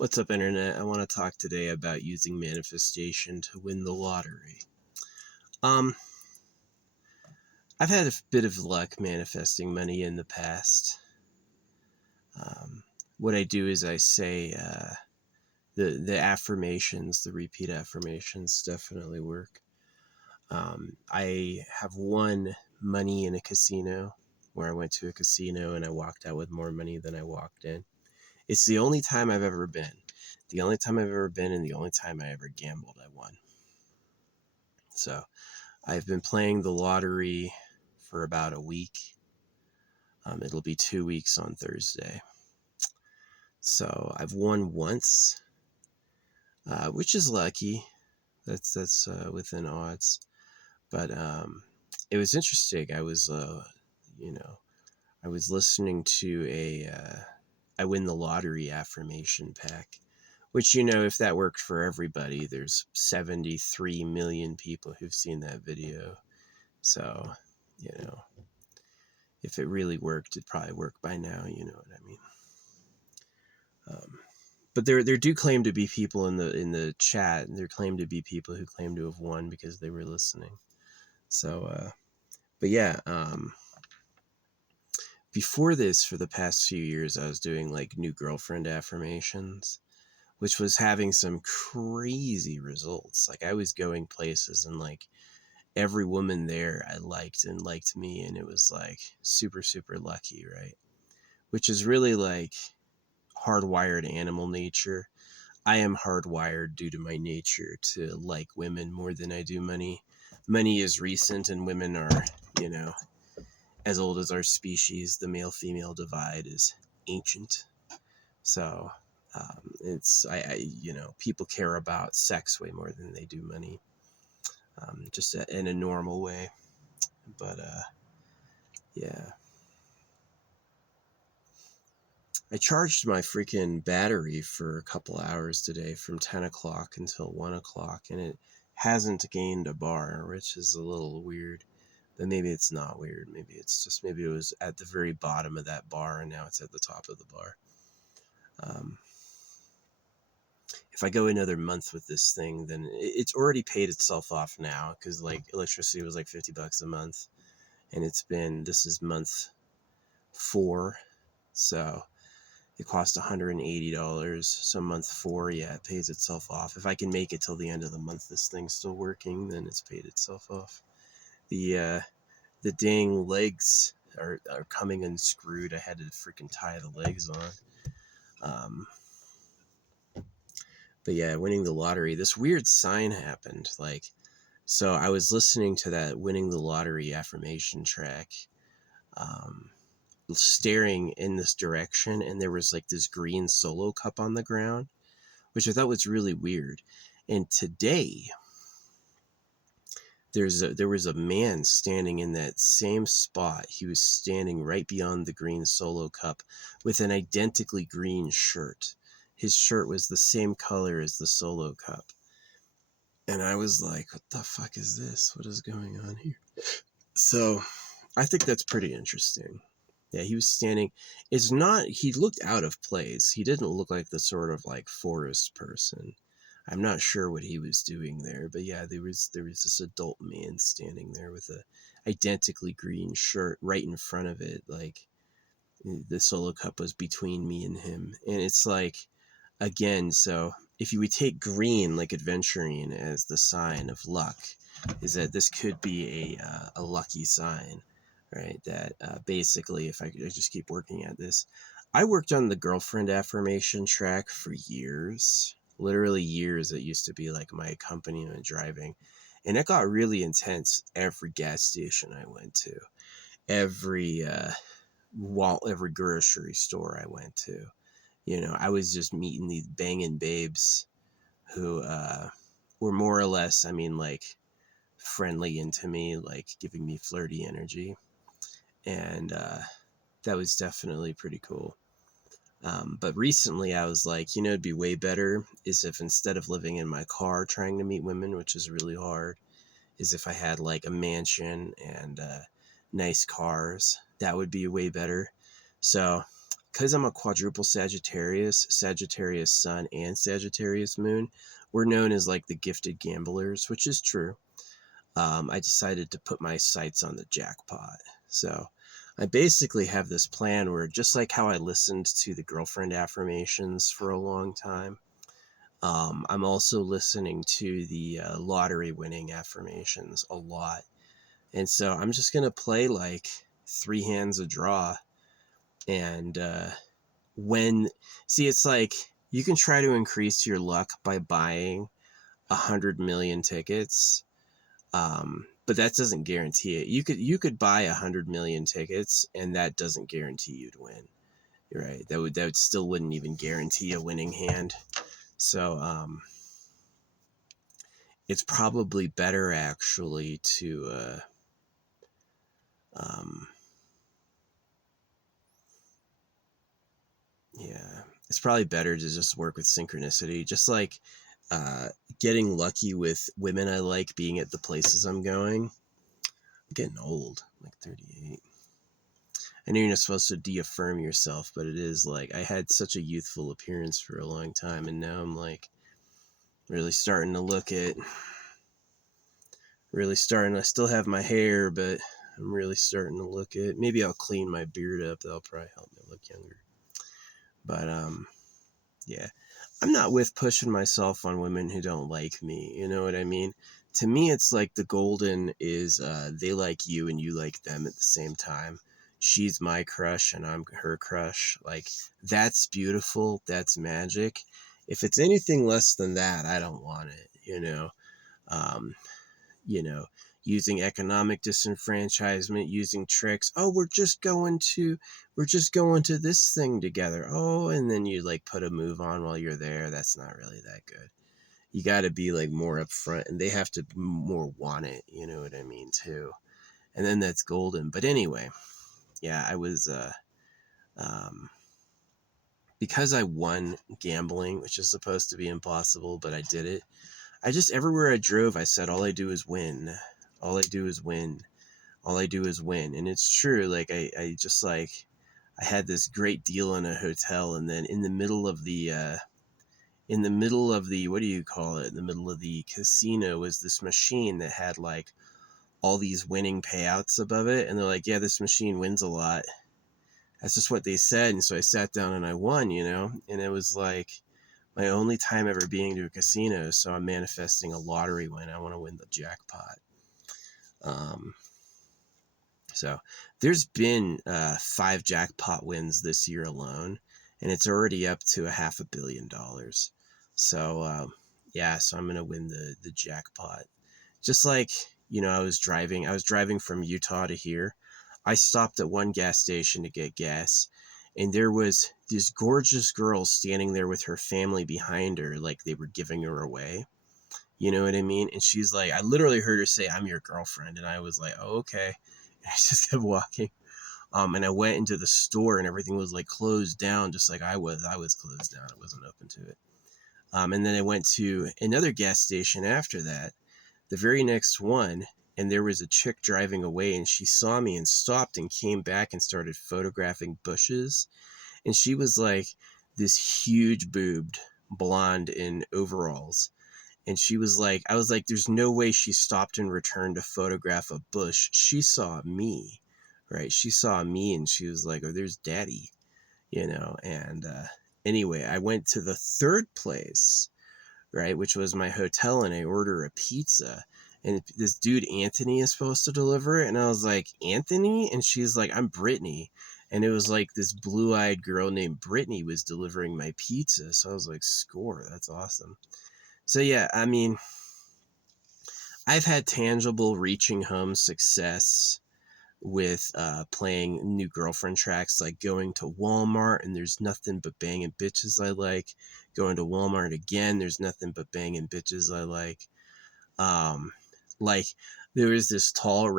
What's up, Internet? I want to talk today about using manifestation to win the lottery. Um, I've had a bit of luck manifesting money in the past. What I do is I say the affirmations, the repeat affirmations definitely work. I have won money in a casino where I went to a casino and I walked out with more money than I walked in. It's the only time I've ever been. The only time I've ever been and the only time I ever gambled, I won. So I've been playing the lottery for about a week. It'll be 2 weeks on Thursday. So I've won once, which is lucky. That's within odds. But it was interesting. I was I was listening to a I win the lottery affirmation pack, which, if that worked for everybody, there's 73 million people who've seen that video. So, if it really worked, it'd probably work by now. You know what I mean? But there do claim to be people in the chat, and there claim to be people who claim to have won because they were listening. So, but yeah, before this, for the past few years, I was doing like new girlfriend affirmations, which was having some crazy results. Like I was going places and like every woman there I liked and liked me, and it was like super, super lucky, right? Which is really like hardwired animal nature. I am hardwired due to my nature to like women more than I do money. Money is recent and women are, as old as our species. The male-female divide is ancient. So people care about sex way more than they do money, just in a normal way. But yeah. I charged my freaking battery for a couple hours today from 10 o'clock until 1 o'clock, and it hasn't gained a bar, which is a little weird. But maybe it's not weird. Maybe it was at the very bottom of that bar, and now it's at the top of the bar. If I go another month with this thing, then it's already paid itself off now, because like electricity was like $50 a month, and this is month 4, so it cost $180. So month 4, yeah, it pays itself off. If I can make it till the end of the month, this thing's still working, then it's paid itself off. The dang legs are coming unscrewed. I had to freaking tie the legs on. But yeah, winning the lottery, this weird sign happened. So I was listening to that winning the lottery affirmation track, staring in this direction, and there was like this green Solo cup on the ground, which I thought was really weird. And today, there was a man standing in that same spot. He was standing right beyond the green Solo cup with an identically green shirt. His shirt was the same color as the Solo cup. And I was like, what the fuck is this? What is going on here? So I think that's pretty interesting. Yeah, he was standing. He looked out of place. He didn't look like the sort of like forest person. I'm not sure what he was doing there, but yeah, there was this adult man standing there with a identically green shirt right in front of it. Like the Solo cup was between me and him. And it's like, again, so if you would take green, like adventuring, as the sign of luck, is that this could be a lucky sign, right? That basically, if I just keep working at this, I worked on the girlfriend affirmation track for years, literally years. It used to be like my accompaniment driving, and it got really intense every gas station I went to, every grocery store I went to. I was just meeting these banging babes who were more or less, like, friendly into me, like giving me flirty energy. And that was definitely pretty cool. But recently I was like, it'd be way better is if instead of living in my car trying to meet women, which is really hard, is if I had like a mansion and nice cars. That would be way better. So because I'm a quadruple Sagittarius, Sagittarius Sun and Sagittarius Moon, we're known as like the gifted gamblers, which is true. I decided to put my sights on the jackpot. So I basically have this plan where, just like how I listened to the girlfriend affirmations for a long time, I'm also listening to the lottery winning affirmations a lot. And so I'm just going to play like 3 hands a draw. And it's like you can try to increase your luck by buying 100 million tickets. But that doesn't guarantee it. You could buy 100 million tickets, and that doesn't guarantee you'd win. Right? That still wouldn't even guarantee a winning hand. So it's probably better actually to yeah, it's probably better to just work with synchronicity, just like getting lucky with women I like being at the places I'm going. I'm getting old, I'm like 38. I know you're not supposed to de-affirm yourself, but it is like I had such a youthful appearance for a long time, and now I'm like really starting to look at, I still have my hair, but I'm really starting to look at, maybe I'll clean my beard up. That'll probably help me look younger. But yeah, I'm not with pushing myself on women who don't like me. You know what I mean? To me, it's like the golden is they like you and you like them at the same time. She's my crush and I'm her crush. Like, that's beautiful. That's magic. If it's anything less than that, I don't want it, Um, you know, using economic disenfranchisement, using tricks. Oh, we're just going to this thing together. Oh, and then you like put a move on while you're there. That's not really that good. You got to be like more upfront, and they have to more want it. You know what I mean too. And then that's golden. But anyway, yeah, I was um, because I won gambling, which is supposed to be impossible, but I did it. I just, everywhere I drove, I said, all I do is win. All I do is win. All I do is win. And it's true. Like, I just like, I had this great deal in a hotel, and then in the middle of the, what do you call it? In the middle of the casino was this machine that had like all these winning payouts above it. And they're like, yeah, this machine wins a lot. That's just what they said. And so I sat down and I won, and it was like my only time ever being to a casino. So I'm manifesting a lottery win. I want to win the jackpot. So there's been 5 jackpot wins this year alone, and it's already up to $500 million. So yeah, so I'm gonna win the jackpot. Just like, I was driving from Utah to here. I stopped at one gas station to get gas, and there was this gorgeous girl standing there with her family behind her, like they were giving her away. You know what I mean? And she's like, I literally heard her say, "I'm your girlfriend." And I was like, "Oh, okay." And I just kept walking. And I went into the store and everything was like closed down, just like I was. I was closed down. I wasn't open to it. And then I went to another gas station after that, the very next one, and there was a chick driving away, and she saw me and stopped and came back and started photographing bushes. And she was like this huge boobed blonde in overalls. And she was like, I was like, there's no way she stopped and returned to photograph a bush. She saw me, right? She saw me and she was like, oh, there's daddy, And anyway, I went to the third place, right, which was my hotel, and I order a pizza. And this dude, Anthony, is supposed to deliver it. And I was like, Anthony? And she's like, I'm Brittany. And it was like this blue-eyed girl named Brittany was delivering my pizza. So I was like, score, that's awesome. So yeah, I mean, I've had tangible reaching home success with playing new girlfriend tracks, like going to Walmart and there's nothing but banging bitches I like. Going to Walmart again, there's nothing but banging bitches I like. Like there was this tall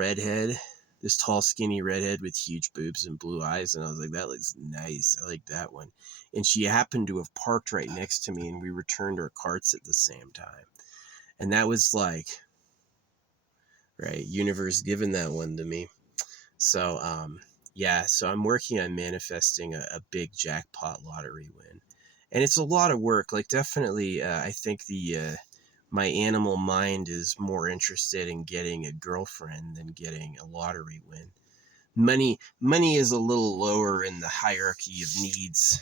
skinny redhead with huge boobs and blue eyes, and I was like, that looks nice. I like that one. And she happened to have parked right next to me, and we returned our carts at the same time. And that was like, right, universe giving that one to me. So Yeah, so I'm working on manifesting a big jackpot lottery win. And it's a lot of work. Like, definitely, I think my animal mind is more interested in getting a girlfriend than getting a lottery win. Money is a little lower in the hierarchy of needs.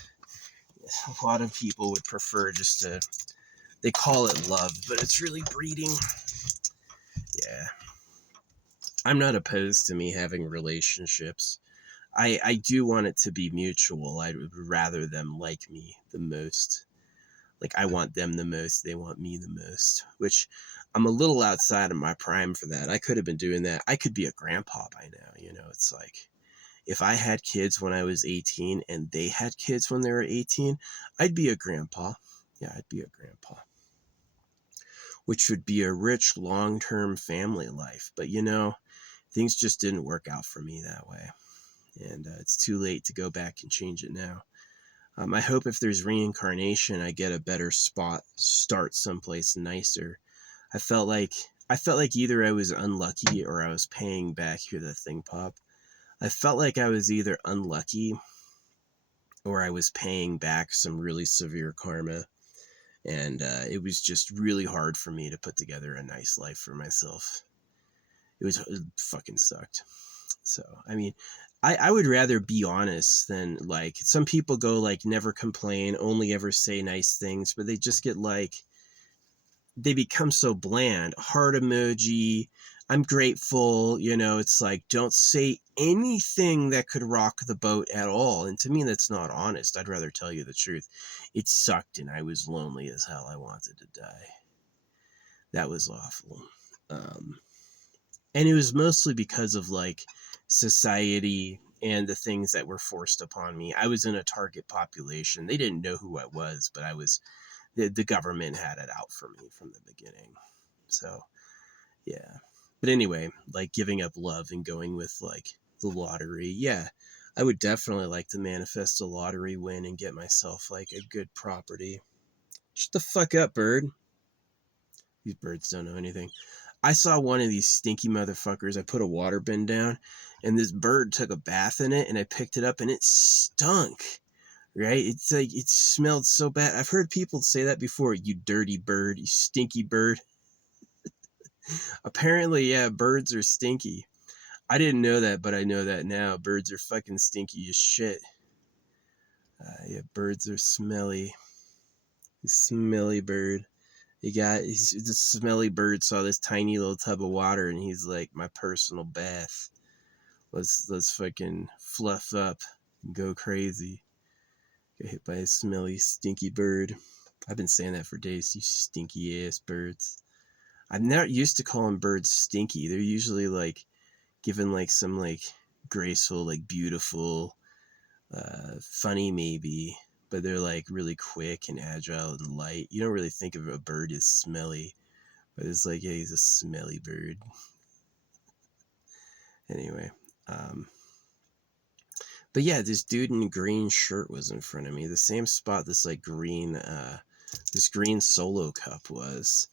A lot of people would prefer just to, they call it love, but it's really breeding. Yeah. I'm not opposed to me having relationships. I do want it to be mutual. I would rather them like me the most. Like, I want them the most, they want me the most, which I'm a little outside of my prime for that. I could have been doing that. I could be a grandpa by now, you know. It's like, if I had kids when I was 18 and they had kids when they were 18, I'd be a grandpa. Yeah, I'd be a grandpa, which would be a rich long-term family life. But, you know, things just didn't work out for me that way. And it's too late to go back and change it now. I hope if there's reincarnation, I get a better start someplace nicer. I felt like either I was unlucky or I was paying back. Hear that thing pop? I felt like I was either unlucky or I was paying back some really severe karma. And it was just really hard for me to put together a nice life for myself. It fucking sucked. So, I mean, I would rather be honest than, like, some people go like never complain, only ever say nice things, but they just get like, they become so bland. Heart emoji, I'm grateful, you know, it's like, don't say anything that could rock the boat at all. And to me, that's not honest. I'd rather tell you the truth. It sucked and I was lonely as hell. I wanted to die. That was awful. And it was mostly because of like society and the things that were forced upon me. I was in a target population. They didn't know who I was, but the government had it out for me from the beginning. So, yeah. But anyway, like giving up love and going with like the lottery. Yeah. I would definitely like to manifest a lottery win and get myself like a good property. Shut the fuck up, bird. These birds don't know anything. I saw one of these stinky motherfuckers. I put a water bin down and this bird took a bath in it and I picked it up and it stunk. Right? It's like, it smelled so bad. I've heard people say that before. You dirty bird, you stinky bird. Apparently, yeah, birds are stinky. I didn't know that, but I know that now. Birds are fucking stinky as shit. Yeah, birds are smelly. Smelly bird. The smelly bird saw this tiny little tub of water and he's like, my personal bath. Let's fucking fluff up and go crazy. Get hit by a smelly, stinky bird. I've been saying that for days. You stinky ass birds. I'm not used to calling birds stinky. They're usually like given like some like graceful, like beautiful, funny maybe, but they're like really quick and agile and light. You don't really think of a bird as smelly, but it's like, yeah, he's a smelly bird. Anyway, but yeah, this dude in a green shirt was in front of me. The same spot this like this green solo cup was.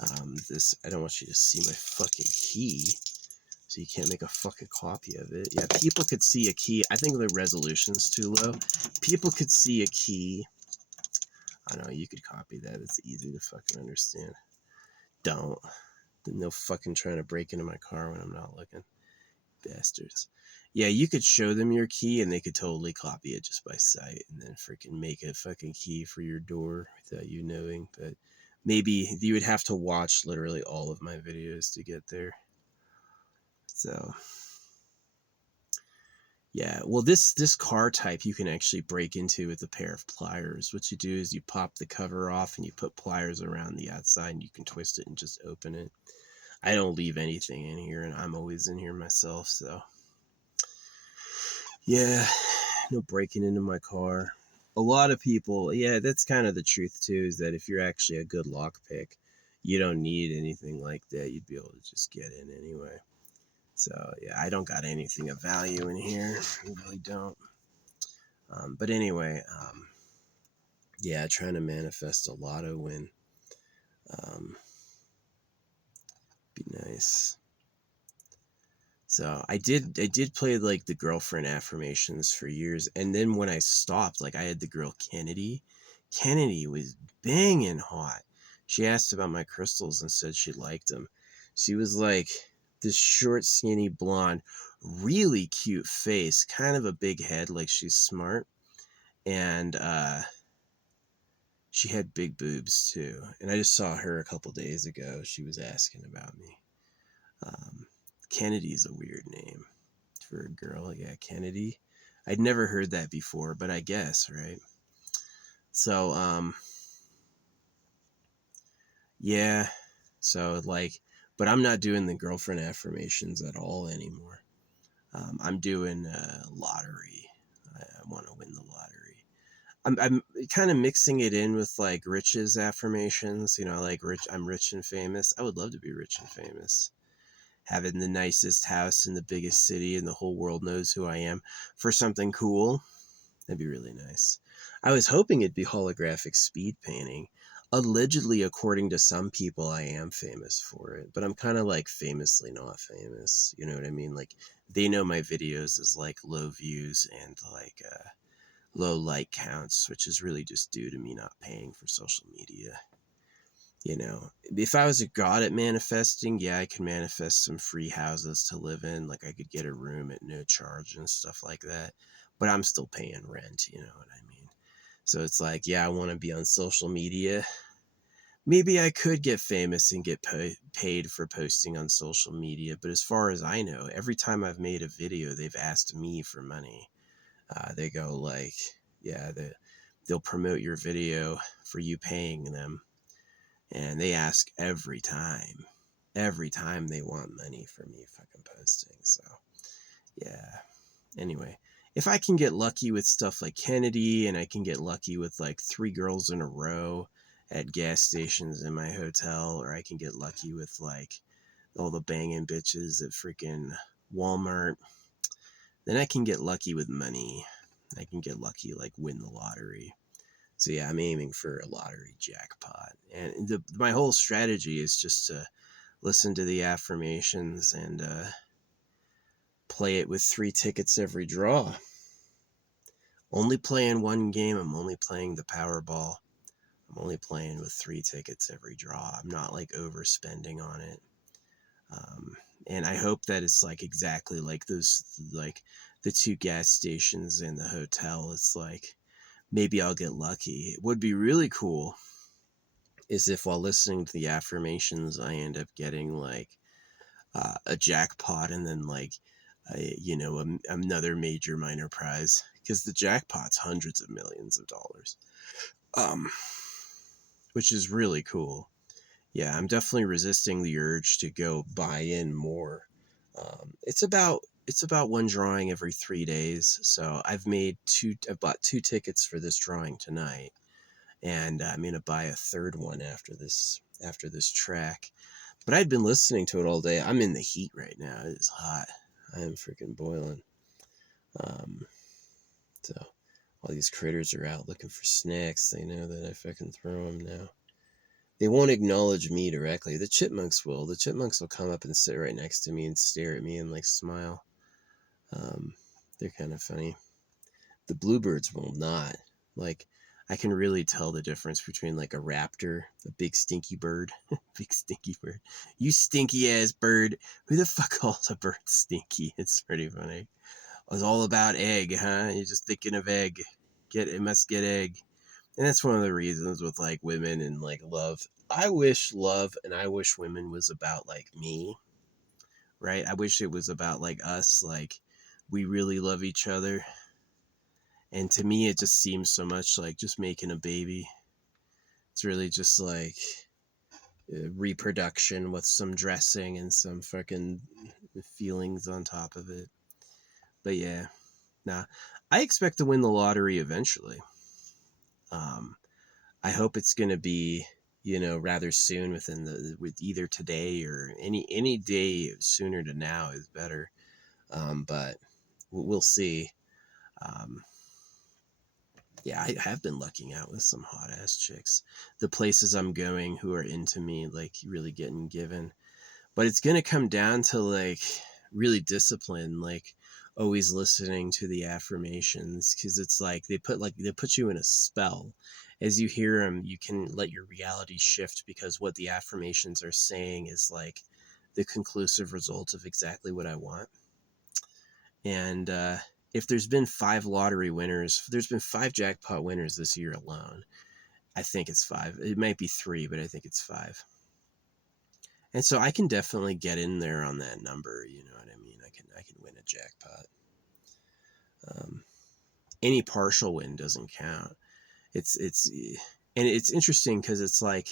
I don't want you to see my fucking key, so you can't make a fucking copy of it. Yeah, people could see a key. I think the resolution's too low. People could see a key. I know, you could copy that. It's easy to fucking understand. Don't. No fucking trying to break into my car when I'm not looking. Bastards. Yeah, you could show them your key and they could totally copy it just by sight and then freaking make a fucking key for your door without you knowing. But maybe you would have to watch literally all of my videos to get there. So, yeah. Well, this car type you can actually break into with a pair of pliers. What you do is you pop the cover off and you put pliers around the outside and you can twist it and just open it. I don't leave anything in here and I'm always in here myself, so yeah, no breaking into my car. A lot of people, yeah, that's kind of the truth too, is that if you're actually a good lockpick, you don't need anything like that. You'd be able to just get in anyway. So yeah, I don't got anything of value in here. I really don't. But anyway, yeah, trying to manifest a lotto win. Be nice. So I did play like the girlfriend affirmations for years, and then when I stopped, like I had the girl Kennedy. Kennedy was banging hot. She asked about my crystals and said she liked them. She was like this short, skinny blonde, really cute face, kind of a big head, like she's smart, and she had big boobs too. And I just saw her a couple days ago. She was asking about me. Um, Kennedy's a weird name for a girl. Yeah, Kennedy. I'd never heard that before, but I guess, right? So, yeah. So, like, but I'm not doing the girlfriend affirmations at all anymore. I'm doing lottery. I want to win the lottery. I'm kind of mixing it in with like riches affirmations. You know, like rich. I'm rich and famous. I would love to be rich and famous. Having the nicest house in the biggest city and the whole world knows who I am for something cool. That'd be really nice. I was hoping it'd be holographic speed painting. Allegedly, according to some people, I am famous for it, but I'm kind of like famously not famous. You know what I mean? Like, they know my videos as like low views and like low like counts, which is really just due to me not paying for social media. You know, if I was a god at manifesting, yeah, I could manifest some free houses to live in. Like I could get a room at no charge and stuff like that. But I'm still paying rent, you know what I mean? So it's like, yeah, I want to be on social media. Maybe I could get famous and get paid for posting on social media. But as far as I know, every time I've made a video, they've asked me for money. They go like, yeah, they'll promote your video for you paying them, and they ask every time they want money for me fucking posting. So yeah, anyway, if I can get lucky with stuff like Kennedy, and I can get lucky with like 3 girls in a row at gas stations in my hotel, or I can get lucky with like all the banging bitches at freaking Walmart, then I can get lucky with money. I can get lucky, like win the lottery. So yeah, I'm aiming for a lottery jackpot. And my whole strategy is just to listen to the affirmations and play it with 3 tickets every draw. Only playing one game. I'm only playing the Powerball. I'm only playing with 3 tickets every draw. I'm not like overspending on it. And I hope that it's like exactly like those, like the 2 gas stations and the hotel. It's like maybe I'll get lucky. It would be really cool is if while listening to the affirmations, I end up getting like a jackpot and then like, another major minor prize, because the jackpot's hundreds of millions of dollars, um, which is really cool. Yeah, I'm definitely resisting the urge to go buy in more. It's about one drawing every 3 days, so I bought 2 tickets for this drawing tonight, and I'm gonna buy a third one after this track. But I'd been listening to it all day. I'm in the heat right now. It is hot. I am freaking boiling. Um, so all these critters are out looking for snacks. They know that I fucking throw them now. They won't acknowledge me directly. The chipmunks will. The chipmunks will come up and sit right next to me and stare at me and like smile. They're kind of funny. The bluebirds will not. Like, I can really tell the difference between like a raptor, a big stinky bird, big stinky bird. You stinky ass bird. Who the fuck calls a bird stinky? It's pretty funny. It's all about egg, huh? You're just thinking of egg. It must get egg. And that's one of the reasons with like women and like love. I wish love and I wish women was about like me, right? I wish it was about like us, like we really love each other. And to me, it just seems so much like just making a baby. It's really just like reproduction with some dressing and some fucking feelings on top of it. But yeah, nah, I expect to win the lottery eventually. Um, I hope it's going to be, rather soon with either today or any day sooner to now is better. But we'll see. Um, yeah, I have been lucking out with some hot ass chicks. The places I'm going who are into me, like really getting given. But it's going to come down to like really disciplined, like always listening to the affirmations, because it's like they put you in a spell. As you hear them, you can let your reality shift, because what the affirmations are saying is like the conclusive result of exactly what I want. And if there's been 5 lottery winners, if there's been 5 jackpot winners this year alone, I think it's 5. It might be 3, but I think it's 5. And so I can definitely get in there on that number. You know what I mean? I can win a jackpot. Any partial win doesn't count. It's and it's interesting because it's like,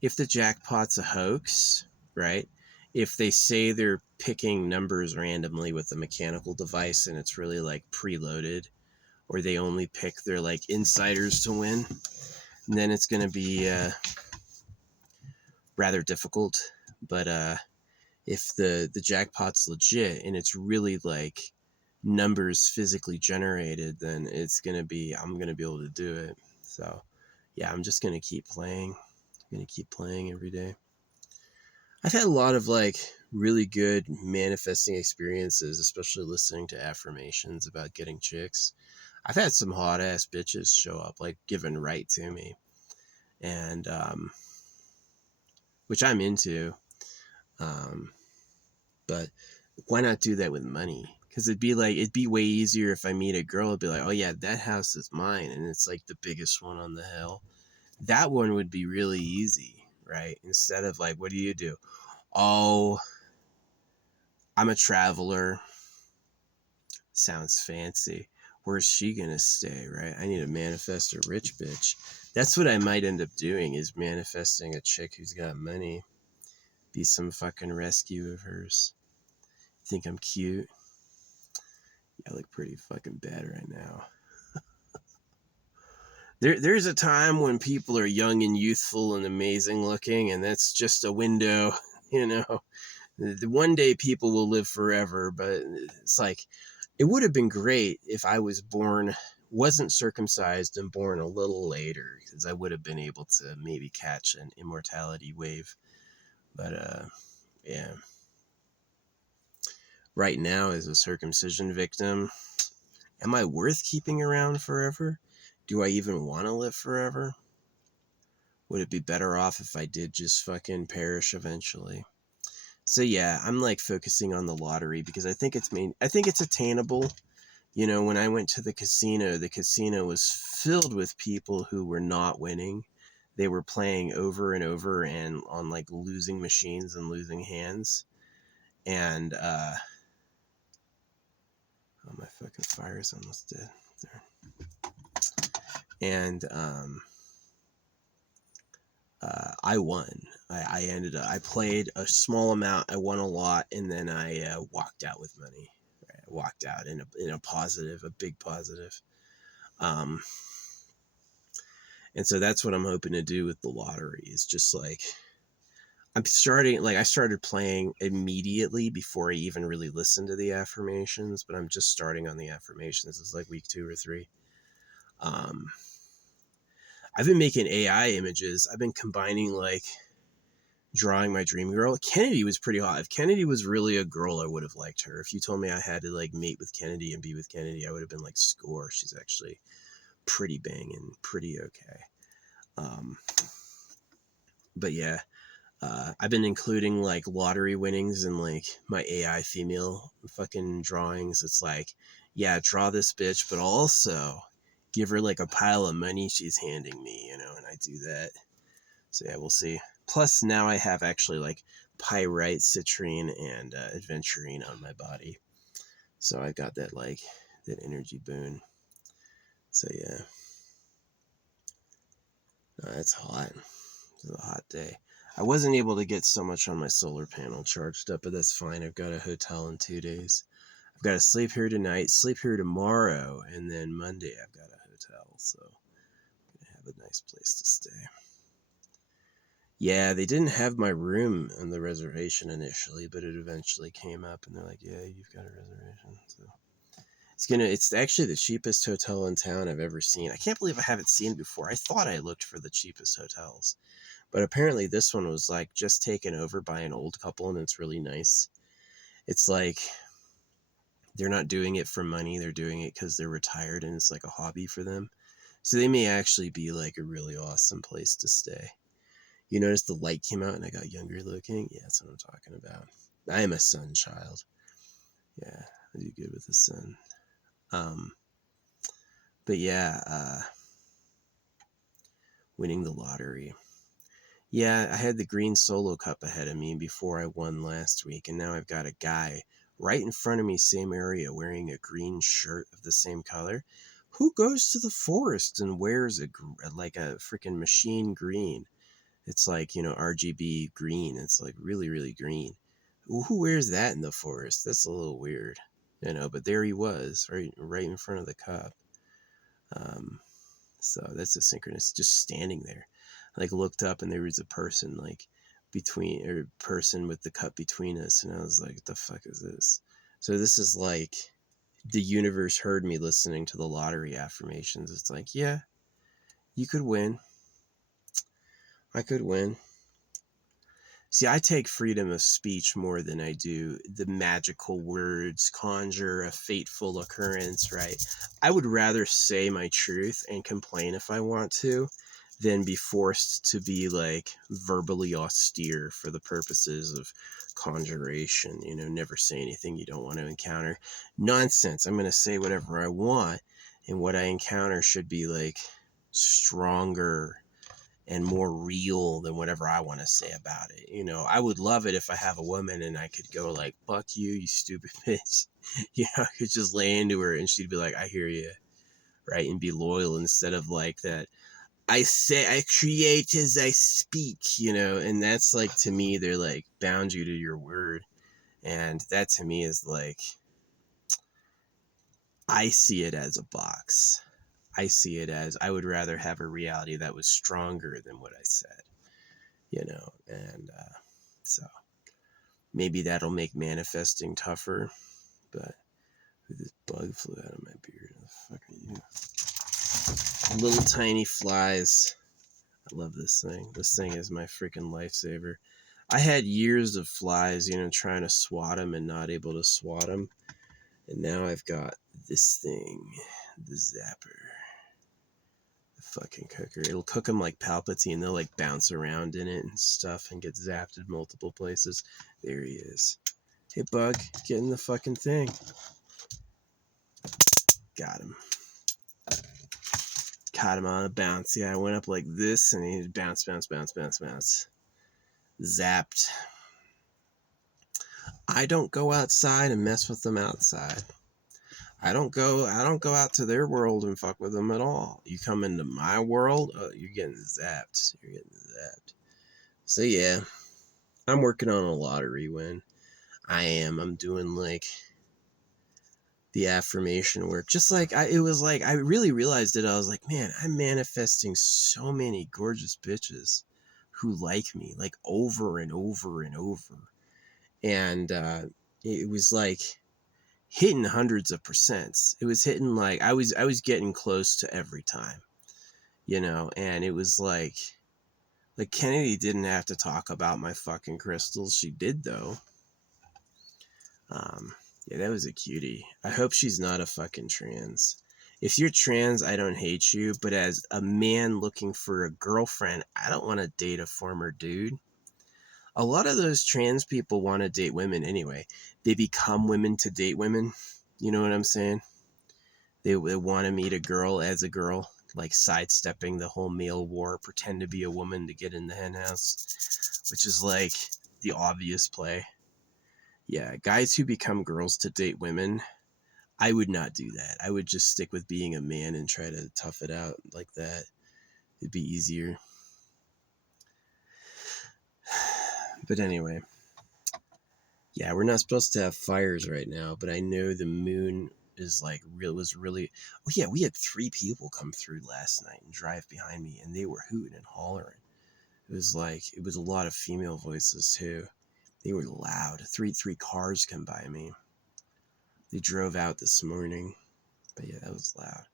if the jackpot's a hoax, right? If they say they're picking numbers randomly with a mechanical device and it's really like preloaded, or they only pick their like insiders to win, then it's going to be rather difficult. But if the jackpot's legit and it's really like numbers physically generated, then I'm going to be able to do it. So yeah, I'm just going to keep playing. I'm going to keep playing every day. I've had a lot of like really good manifesting experiences, especially listening to affirmations about getting chicks. I've had some hot ass bitches show up, like given right to me, and which I'm into. But why not do that with money? Because it'd be way easier if I meet a girl, it'd be like, oh yeah, that house is mine, and it's like the biggest one on the hill. That one would be really easy, right? Instead of like, what do you do? Oh, I'm a traveler. Sounds fancy. Where's she gonna stay, right? I need to manifest a rich bitch. That's what I might end up doing, is manifesting a chick who's got money. Be some fucking rescue of hers. Think I'm cute? I look pretty fucking bad right now. There's a time when people are young and youthful and amazing looking, and that's just a window, you know. One day people will live forever, but it's like, it would have been great if I wasn't circumcised and born a little later, because I would have been able to maybe catch an immortality wave. But yeah. Right now, as a circumcision victim, am I worth keeping around forever? Do I even want to live forever? Would it be better off if I did just fucking perish eventually? So yeah, I'm like focusing on the lottery because I think it's attainable. You know, when I went to the casino was filled with people who were not winning. They were playing over and over and on like losing machines and losing hands. And oh, my fucking fire's almost dead there. And I won. I played a small amount, I won a lot, and then I walked out with money. Right? I walked out in a positive, a big positive. And so that's what I'm hoping to do with the lottery, is just like, I started playing immediately before I even really listened to the affirmations, but I'm just starting on the affirmations. It's like week 2 or 3. I've been making AI images. I've been combining like drawing my dream girl. Kennedy was pretty hot. If Kennedy was really a girl, I would have liked her. If you told me I had to like mate with Kennedy and be with Kennedy, I would have been like, score. She's actually pretty banging, pretty okay. But yeah, I've been including like lottery winnings in like my AI female fucking drawings. It's like, yeah, draw this bitch, but also give her like a pile of money she's handing me, you know, and I do that. So yeah, we'll see. Plus now I have actually like pyrite, citrine, and adventurine on my body. So I got that like that energy boon. So yeah. It's hot. It's a hot day. I wasn't able to get so much on my solar panel charged up, but that's fine. I've got a hotel in 2 days. I've got to sleep here tonight, sleep here tomorrow, and then Monday I've got a hotel. So I'm going to have a nice place to stay. Yeah, they didn't have my room on the reservation initially, but it eventually came up, and they're like, yeah, you've got a reservation. So it's actually the cheapest hotel in town I've ever seen. I can't believe I haven't seen it before. I thought I looked for the cheapest hotels, but apparently this one was like just taken over by an old couple, and it's really nice. It's like they're not doing it for money. They're doing it because they're retired and it's like a hobby for them. So they may actually be like a really awesome place to stay. You notice the light came out and I got younger looking? Yeah, that's what I'm talking about. I am a sun child. Yeah, I do good with the sun. But yeah, winning the lottery. Yeah, I had the green solo cup ahead of me before I won last week, and now I've got a guy right in front of me, same area, wearing a green shirt of the same color. Who goes to the forest and wears like a freaking machine green? It's like, RGB green. It's like really, really green. Who wears that in the forest? That's a little weird, but there he was, right in front of the cup. So that's a synchronicity, just standing there. Like looked up and there was a person like person with the cup between us, and I was like, what the fuck is this? So this is like the universe heard me listening to the lottery affirmations. It's like, yeah, you could win. I could win. See, I take freedom of speech more than I do the magical words, conjure a fateful occurrence, right? I would rather say my truth and complain if I want to than be forced to be like verbally austere for the purposes of conjuration. Never say anything you don't want to encounter. Nonsense. I'm going to say whatever I want, and what I encounter should be like stronger and more real than whatever I want to say about it. I would love it if I have a woman and I could go like, fuck you, you stupid bitch. I could just lay into her and she'd be like, I hear you, right? And be loyal instead of like that. I create as I speak, and that's like, to me, they're like bound you to your word. And that to me is like, I see it as a box. I see it as I would rather have a reality that was stronger than what I said. And so maybe that'll make manifesting tougher, but this bug flew out of my beard. What the fuck are you? Little tiny flies. I love this thing. This thing is my freaking lifesaver. I had years of flies, trying to swat them and not able to swat them. And now I've got this thing, the zapper. Fucking cooker. It'll cook them like Palpatine. They'll like bounce around in it and stuff and get zapped in multiple places. There he is. Hey, bug, get in the fucking thing. Got him. Caught him on a bounce. Yeah, I went up like this and he bounce, bounce, bounce, bounce, bounce. Zapped. I don't go outside and mess with them outside. I don't go out to their world and fuck with them at all. You come into my world, you're getting zapped. So yeah, I'm working on a lottery win. I'm doing like the affirmation work. Just like I really realized it. I was like, man, I'm manifesting so many gorgeous bitches who like me, like over and over and over. And it was like hitting hundreds of percents. It was hitting like I was getting close to every time, and it was like Kennedy didn't have to talk about my fucking crystals. She did though. Yeah, that was a cutie. I hope she's not a fucking trans. If you're trans, I don't hate you, but as a man looking for a girlfriend, I don't want to date a former dude. A lot of those trans people want to date women anyway. They become women to date women. You know what I'm saying? They want to meet a girl as a girl, like sidestepping the whole male war, pretend to be a woman to get in the hen house, which is like the obvious play. Yeah, guys who become girls to date women, I would not do that. I would just stick with being a man and try to tough it out like that. It'd be easier. But anyway, yeah, we're not supposed to have fires right now, but I know the moon is like was really. Oh yeah, we had 3 people come through last night and drive behind me, and they were hooting and hollering. It was a lot of female voices too. They were loud. Three cars come by me. They drove out this morning, but yeah, that was loud.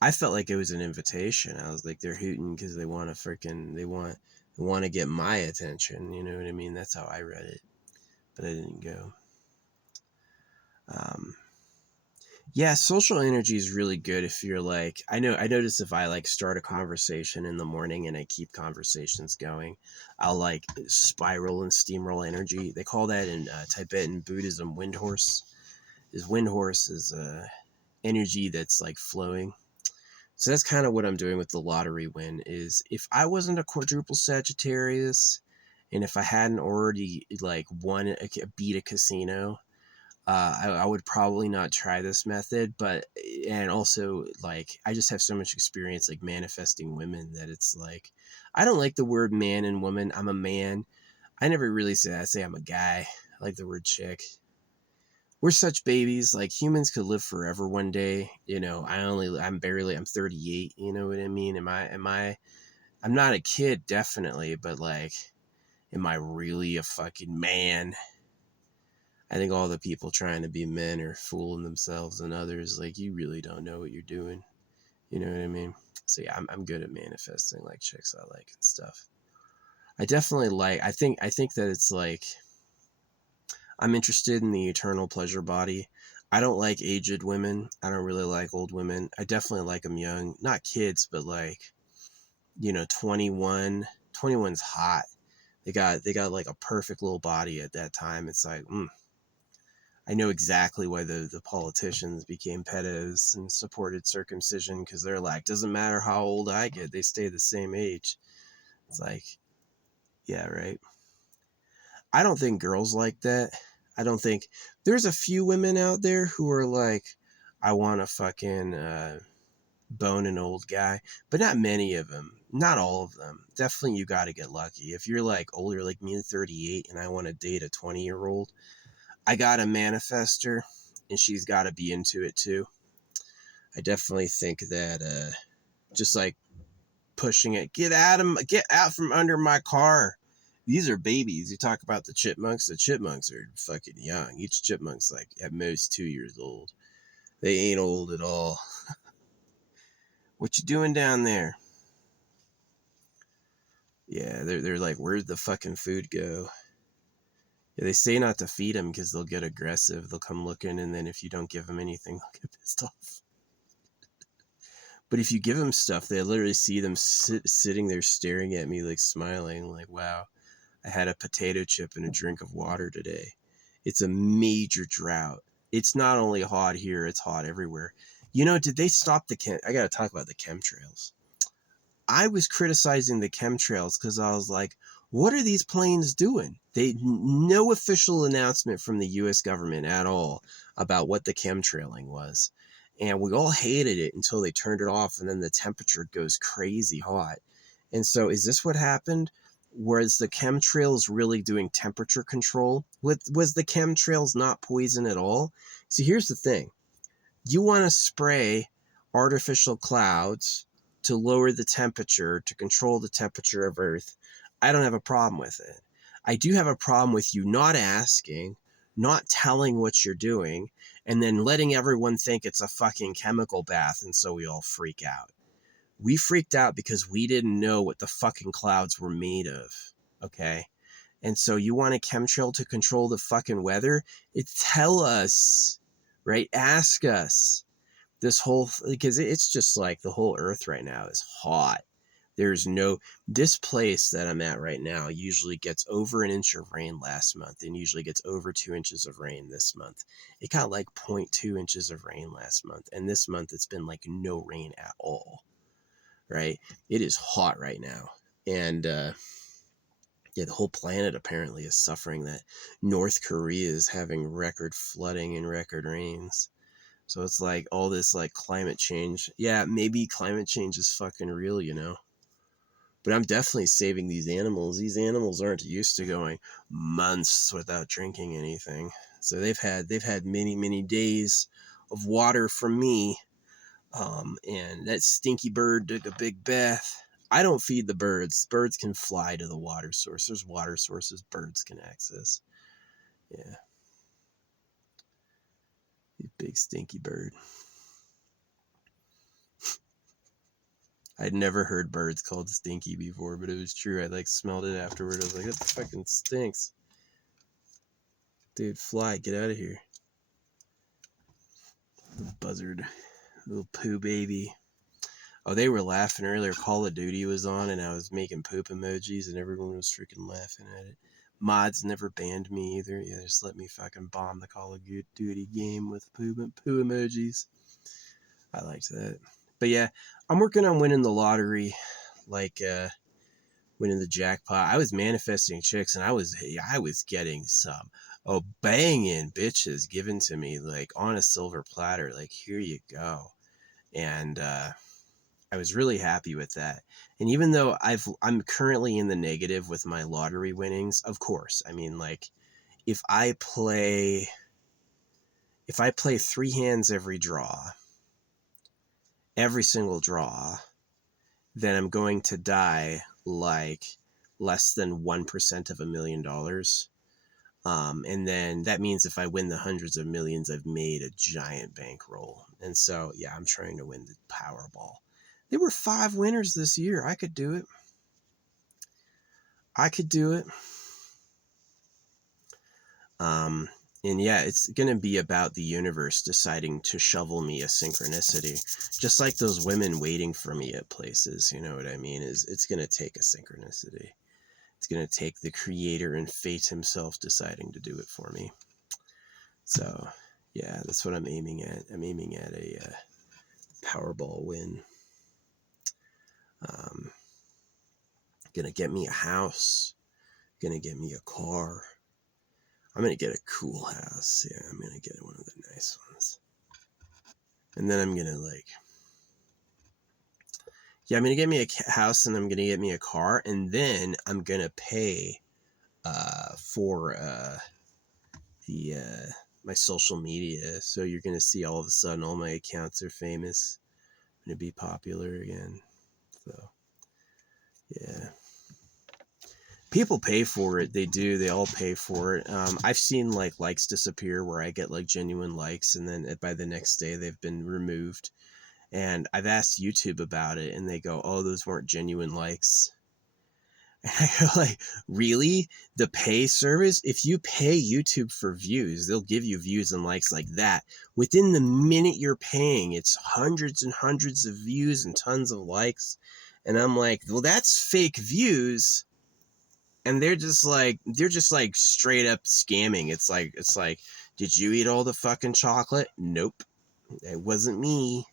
I felt like it was an invitation. I was like, they're hooting because they want to get my attention. You know what I mean? That's how I read it, but I didn't go. Um, yeah, social energy is really good if you're like, I notice if I like start a conversation in the morning and I keep conversations going, I'll like spiral and steamroll energy. They call that in Tibetan Buddhism wind horse. Wind horse is energy that's like flowing. So that's kind of what I'm doing with the lottery win is if I wasn't a quadruple Sagittarius and if I hadn't already like beat a casino, I would probably not try this method, but and also like I just have so much experience like manifesting women that it's like I don't like the word man and woman. I'm a man. I never really say that. I say I'm a guy. I like the word chick. We're such babies. Like humans could live forever one day. You know, I'm 38. You know what I mean? I'm not a kid, definitely, but like, am I really a fucking man? I think all the people trying to be men are fooling themselves and others. Like, you really don't know what you're doing. You know what I mean? So yeah, I'm good at manifesting like chicks I like and stuff. I definitely like. I think that it's like I'm interested in the eternal pleasure body. I don't like aged women. I don't really like old women. I definitely like them young, not kids, but like 21. 21's hot. They got like a perfect little body at that time. It's like, I know exactly why the politicians became pedos and supported circumcision because they're like, doesn't matter how old I get, they stay the same age. It's like, yeah, right. I don't think girls like that. I don't think there's a few women out there who are like, I want to fucking bone an old guy, but not many of them. Not all of them. Definitely, you got to get lucky. If you're like older, like me, 38, and I want to date a 20-year-old, I got to manifest her, and she's got to be into it too. I definitely think that just like pushing it, get out from under my car. These are babies. You talk about the chipmunks. The chipmunks are fucking young. Each chipmunk's like at most 2 years old. They ain't old at all. What you doing down there? Yeah, they're like, where'd the fucking food go? Yeah, they say not to feed them because they'll get aggressive. They'll come looking, and then if you don't give them anything, they'll get pissed off. But if you give them stuff, they literally see them sitting there staring at me, like smiling, like, wow, I had a potato chip and a drink of water today. It's a major drought. It's not only hot here, it's hot everywhere. Did they stop I got to talk about the chemtrails. I was criticizing the chemtrails because I was like, what are these planes doing? No official announcement from the US government at all about what the chemtrailing was. And we all hated it until they turned it off, and then the temperature goes crazy hot. And so is this what happened? Was the chemtrails really doing temperature control? Was the chemtrails not poison at all? See, here's the thing. You want to spray artificial clouds to lower the temperature, to control the temperature of Earth. I don't have a problem with it. I do have a problem with you not asking, not telling what you're doing, and then letting everyone think it's a fucking chemical bath, and so we all freak out. We freaked out because we didn't know what the fucking clouds were made of, okay? And so you want a chemtrail to control the fucking weather? Tell us, right? Ask us. Because it's just like the whole earth right now is hot. This place that I'm at right now usually gets over an inch of rain last month and usually gets over 2 inches of rain this month. It got like 0.2 inches of rain last month, and this month it's been like no rain at all, right? It is hot right now. And yeah, the whole planet apparently is suffering that. North Korea is having record flooding and record rains. So it's like all this like climate change. Yeah, maybe climate change is fucking real. But I'm definitely saving these animals. These animals aren't used to going months without drinking anything. So they've had many, many days of water from me. And that stinky bird took a big bath. I don't feed the birds. Birds can fly to the water source. There's water sources birds can access. Yeah. You big stinky bird. I'd never heard birds called stinky before, but it was true. I like smelled it afterward. I was like, that fucking stinks. Dude, fly, get out of here. The buzzard. Little poo baby. Oh, they were laughing earlier. Call of Duty was on, and I was making poop emojis, and everyone was freaking laughing at it. Mods never banned me either. Yeah, just let me fucking bomb the Call of Duty game with poo emojis. I liked that. But yeah, I'm working on winning the lottery, like winning the jackpot. I was manifesting chicks, and I was getting some banging bitches given to me, like on a silver platter. Like, here you go. And I was really happy with that. And even though I'm currently in the negative with my lottery winnings, of course. I mean, like, if I play 3 hands every single draw, then I'm going to die like less than 1% of $1,000,000. And then that means if I win the hundreds of millions, I've made a giant bankroll. And so, yeah, I'm trying to win the Powerball. There were 5 winners this year. I could do it. And yeah, it's going to be about the universe deciding to shovel me a synchronicity. Just like those women waiting for me at places, you know what I mean? It's going to take a synchronicity. It's going to take the creator and fate himself deciding to do it for me. So, yeah, that's what I'm aiming at. I'm aiming at a Powerball win. Going to get me a house. Going to get me a car. I'm going to get a cool house. Yeah, I'm going to get one of the nice ones. And then I'm going to I'm going to get me a house, and I'm going to get me a car. And then I'm going to pay for my social media. So you're going to see all of a sudden all my accounts are famous. I'm going to be popular again. So, yeah. People pay for it. They do. They all pay for it. I've seen likes disappear where I get genuine likes, and then by the next day they've been removed. And I've asked YouTube about it, and they go, "Oh, those weren't genuine likes." And I go really? The pay service? If you pay YouTube for views, they'll give you views and likes like that. Within the minute you're paying, it's hundreds and hundreds of views and tons of likes. And I'm like, well, that's fake views. And they're just straight up scamming. It's like, did you eat all the fucking chocolate? Nope. It wasn't me.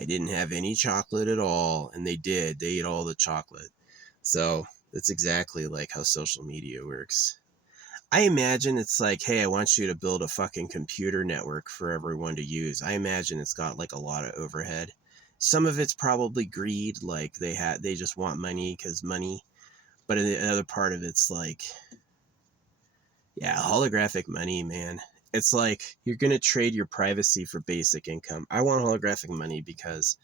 I didn't have any chocolate at all. And they did. They ate all the chocolate. So that's exactly like how social media works. I imagine it's like, hey, I want you to build a fucking computer network for everyone to use. I imagine it's got a lot of overhead. Some of it's probably greed. Like they just want money because money. But another part of it's holographic money, man. It's like you're going to trade your privacy for basic income. I want holographic money because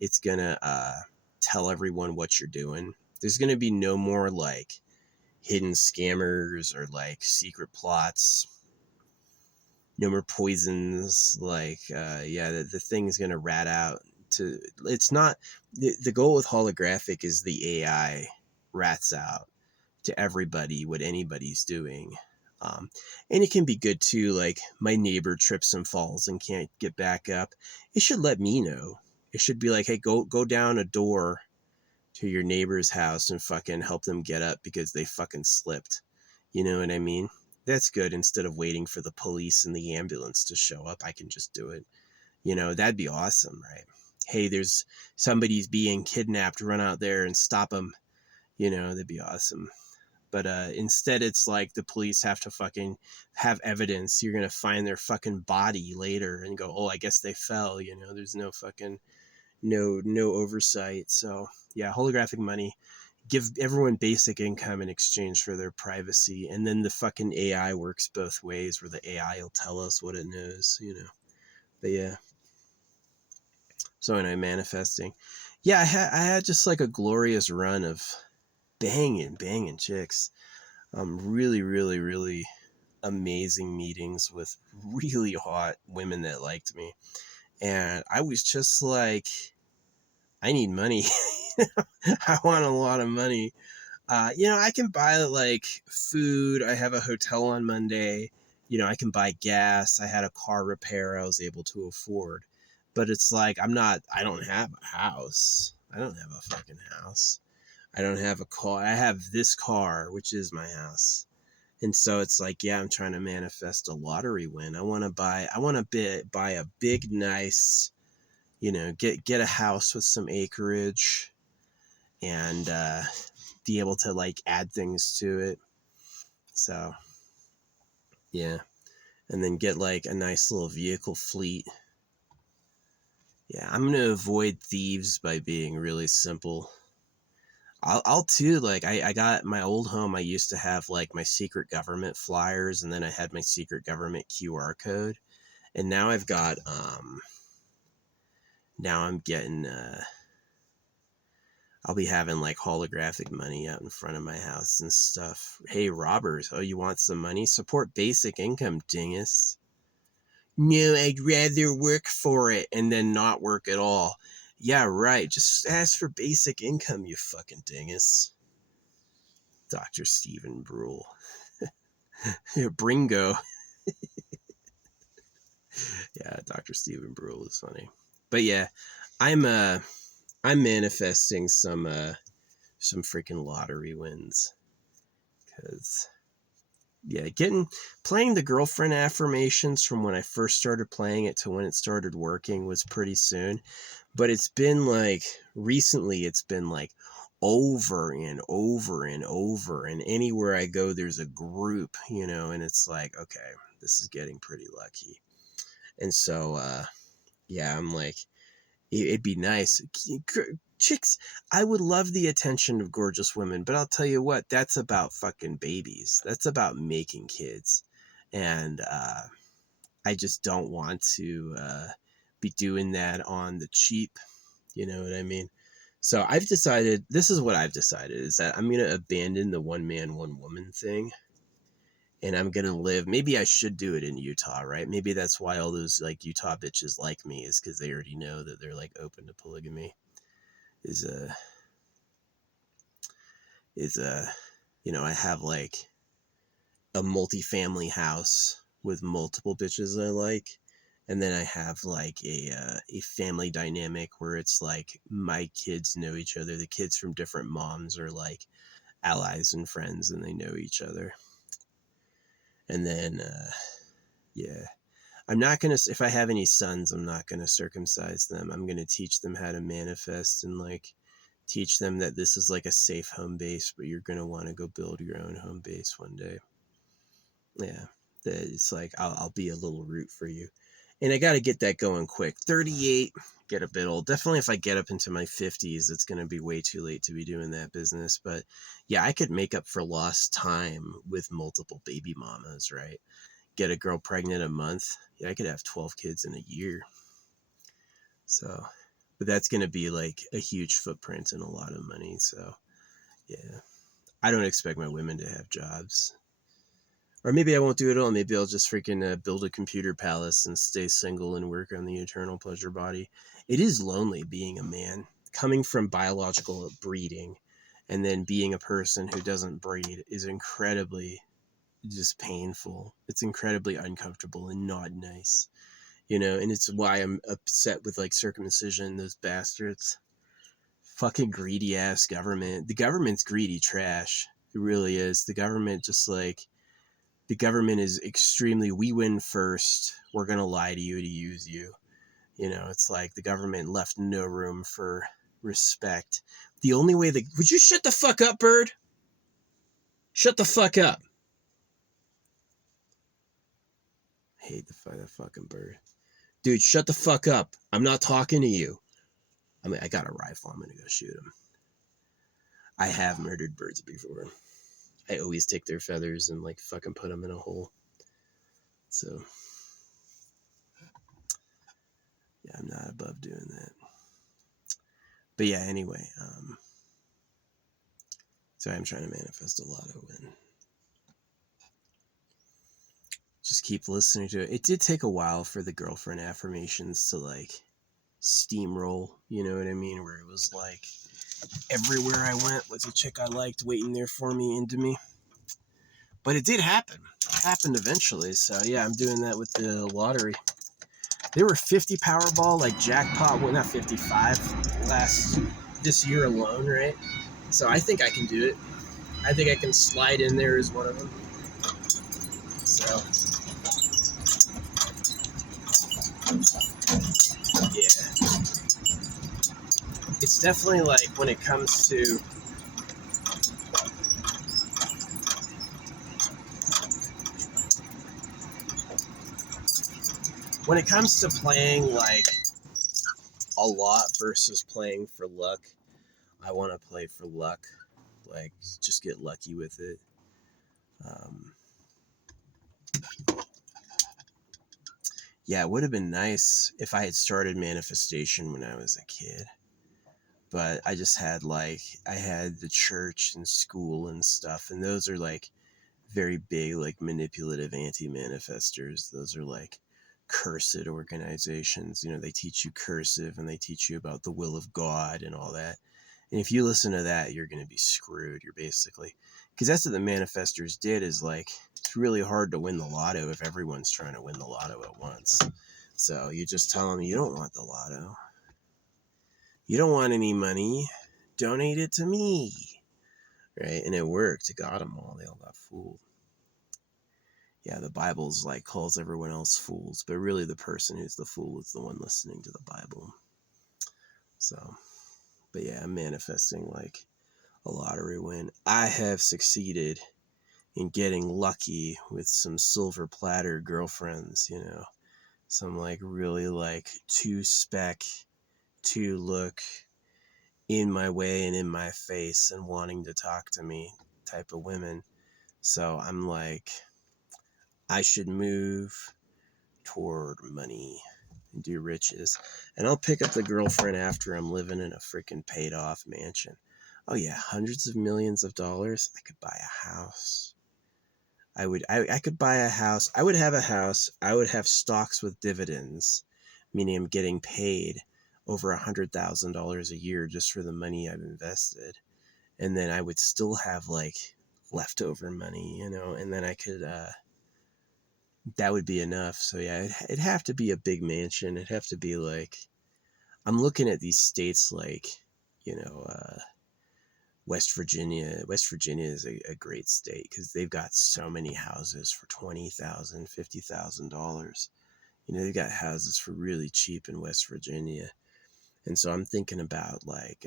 it's going to tell everyone what you're doing. There's going to be no more hidden scammers or secret plots. No more poisons. The thing is going to rat out to. It's not the goal with holographic is the AI rats out to everybody what anybody's doing. And it can be good too. Like my neighbor trips and falls and can't get back up. It should let me know. It should be like, hey, go down a door to your neighbor's house and fucking help them get up because they fucking slipped. You know what I mean? That's good. Instead of waiting for the police and the ambulance to show up, I can just do it. That'd be awesome, right? Hey, there's somebody's being kidnapped. Run out there and stop them. That'd be awesome. But instead, it's like the police have to fucking have evidence. You're going to find their fucking body later and go, oh, I guess they fell. There's no fucking no oversight. So yeah, holographic money, give everyone basic income in exchange for their privacy, and then the fucking AI works both ways, where the AI will tell us what it knows. But yeah, so anyway, manifesting. Yeah, I had just a glorious run of banging chicks. Really, really, really amazing meetings with really hot women that liked me. And I was just like, I need money. I want a lot of money. I can buy food. I have a hotel on Monday. I can buy gas. I had a car repair I was able to afford. But it's like, I don't have a house. I don't have a fucking house. I don't have a car. I have this car, which is my house. And so it's like, yeah, I'm trying to manifest a lottery win. I want to buy a big, nice, get a house with some acreage and be able to like add things to it. So, yeah. And then get like a nice little vehicle fleet. Yeah, I'm going to avoid thieves by being really simple. I'll too, like, I got my old home. I used to have like my secret government flyers, and then I had my secret government QR code. And now I've got, now I'm getting, I'll be having like holographic money out in front of my house and stuff. Hey, robbers, oh, you want some money? Support basic income, dingus. No, I'd rather work for it and then not work at all. Yeah, right. Just ask for basic income, you fucking dingus. Dr. Stephen Brule. Bringo. Yeah, Dr. Stephen Brule is funny. But yeah, I'm manifesting some freaking lottery wins. Cause yeah, playing the girlfriend affirmations from when I first started playing it to when it started working was pretty soon. But it's been like, recently it's been like over and over and over. And anywhere I go, there's a group, and it's like, okay, this is getting pretty lucky. And so, yeah, I'm like, it'd be nice. Chicks, I would love the attention of gorgeous women, but I'll tell you what, that's about fucking babies. That's about making kids. And I just don't want to be doing that on the cheap. You know what I mean? So this is what I've decided, is that I'm going to abandon the one man, one woman thing. And I'm going to live, maybe I should do it in Utah, right? Maybe that's why all those like Utah bitches like me, is because they already know that they're like open to polygamy. Is I have like a multi-family house with multiple bitches I like. And then I have like a family dynamic where it's like my kids know each other. The kids from different moms are like allies and friends, and they know each other. And then, yeah, I'm not going to, if I have any sons, I'm not going to circumcise them. I'm going to teach them how to manifest and like teach them that this is like a safe home base, but you're going to want to go build your own home base one day. Yeah, that it's like, I'll be a little root for you. And I got to get that going quick. 38, get a bit old. Definitely if I get up into my 50s, it's going to be way too late to be doing that business. But yeah, I could make up for lost time with multiple baby mamas, right? Get a girl pregnant a month. Yeah, I could have 12 kids in a year. So, but that's going to be like a huge footprint and a lot of money. So, yeah, I don't expect my women to have jobs. Or maybe I won't do it all. Maybe I'll just freaking build a computer palace and stay single and work on the eternal pleasure body. It is lonely being a man, coming from biological breeding, and then being a person who doesn't breed is incredibly just painful. It's incredibly uncomfortable and not nice, and it's why I'm upset with like circumcision, those bastards. Fucking greedy ass government. The government's greedy trash. It really is. The government is extremely, we win first. We're going to lie to you to use you. It's like the government left no room for respect. The only way would you shut the fuck up, bird? Shut the fuck up. I hate that fucking bird. Dude, shut the fuck up. I'm not talking to you. I mean, I got a rifle. I'm going to go shoot him. I have murdered birds before. I always take their feathers and like fucking put them in a hole. So, yeah, I'm not above doing that. But yeah, anyway, so I'm trying to manifest a lot of win. Just keep listening to it. It did take a while for the girlfriend affirmations to like steamroll, you know what I mean? Where it was like everywhere I went was a chick I liked waiting there for me, into me. But it did happen. happened eventually. So yeah, I'm doing that with the lottery. There were 50 Powerball, like jackpot, well, not 55 this year alone, right? So I think I can do it. I think I can slide in there as one of them. So yeah, it's definitely like when it comes to playing like a lot versus playing for luck, I want to play for luck, like just get lucky with it. Um, yeah, it would have been nice if I had started manifestation when I was a kid, but I just had I had the church and school and stuff, and those are like very big, like manipulative anti-manifestors. Those are like cursed organizations. You know, they teach you cursive and they teach you about the will of God and all that. And if you listen to that, you're going to be screwed. You're basically, because that's what the manifestors did, is like, it's really hard to win the lotto if everyone's trying to win the lotto at once. So you just tell them you don't want the lotto. You don't want any money. Donate it to me. Right? And it worked. It got them all. They all got fooled. Yeah, the Bible's like calls everyone else fools, but really the person who's the fool is the one listening to the Bible. So, but yeah, I'm manifesting like a lottery win. I have succeeded in getting lucky with some silver platter girlfriends, you know, some like really like two spec, two look in my way and in my face and wanting to talk to me type of women. So I'm like, I should move toward money and do riches. And I'll pick up the girlfriend after I'm living in a freaking paid off mansion. Oh yeah, hundreds of millions of dollars. I could buy a house. I could buy a house. I would have a house. I would have stocks with dividends, meaning I'm getting paid over $100,000 a year just for the money I've invested. And then I would still have like leftover money, you know, and then I could that would be enough. So yeah, it'd have to be a big mansion. It'd have to be like, I'm looking at these states like, you know, West Virginia. West Virginia is a great state because they've got so many houses for $20,000, $50,000. You know, they've got houses for really cheap in West Virginia. And so I'm thinking about like,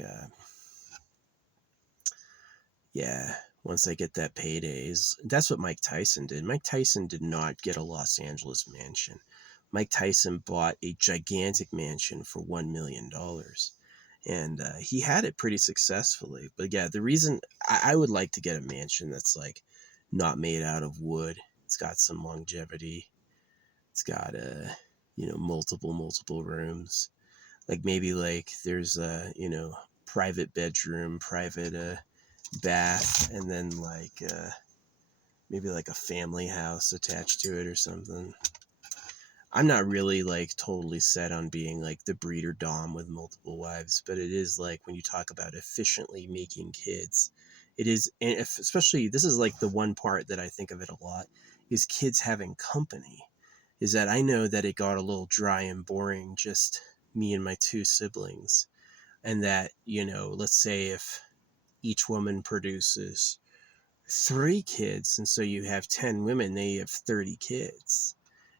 yeah, once I get that paydays, that's what Mike Tyson did. Mike Tyson did not get a Los Angeles mansion. Mike Tyson bought a gigantic mansion for $1 million. And he had it pretty successfully. But yeah, the reason I would like to get a mansion that's like not made out of wood. It's got some longevity. It's got you know, multiple rooms. Like maybe like there's a, you know, private bedroom, private bath, and then like maybe like a family house attached to it or something. I'm not really like totally set on being like the breeder dom with multiple wives, but it is like when you talk about efficiently making kids, it is, and if, especially this is like the one part that I think of it a lot, is kids having company. Is that I know that it got a little dry and boring, just me and my two siblings, and that, you know, let's say if each woman produces 3 kids, and so you have 10 women, they have 30 kids,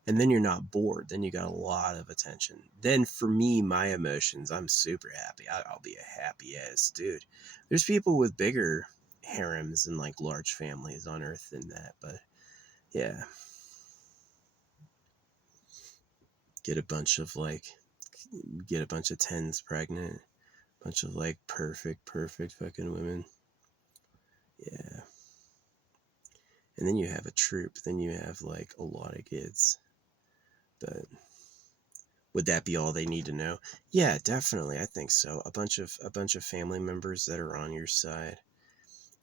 and then you're not bored, then you got a lot of attention. Then for me, my emotions, I'm super happy. I'll be a happy ass dude. There's people with bigger harems and like large families on earth than that, but yeah, get a bunch of like get a bunch of 10s pregnant, bunch of like perfect fucking women. Yeah, and then you have a troop, then you have like a lot of kids. But would that be all they need to know? Yeah, definitely. I think so. A bunch of family members that are on your side.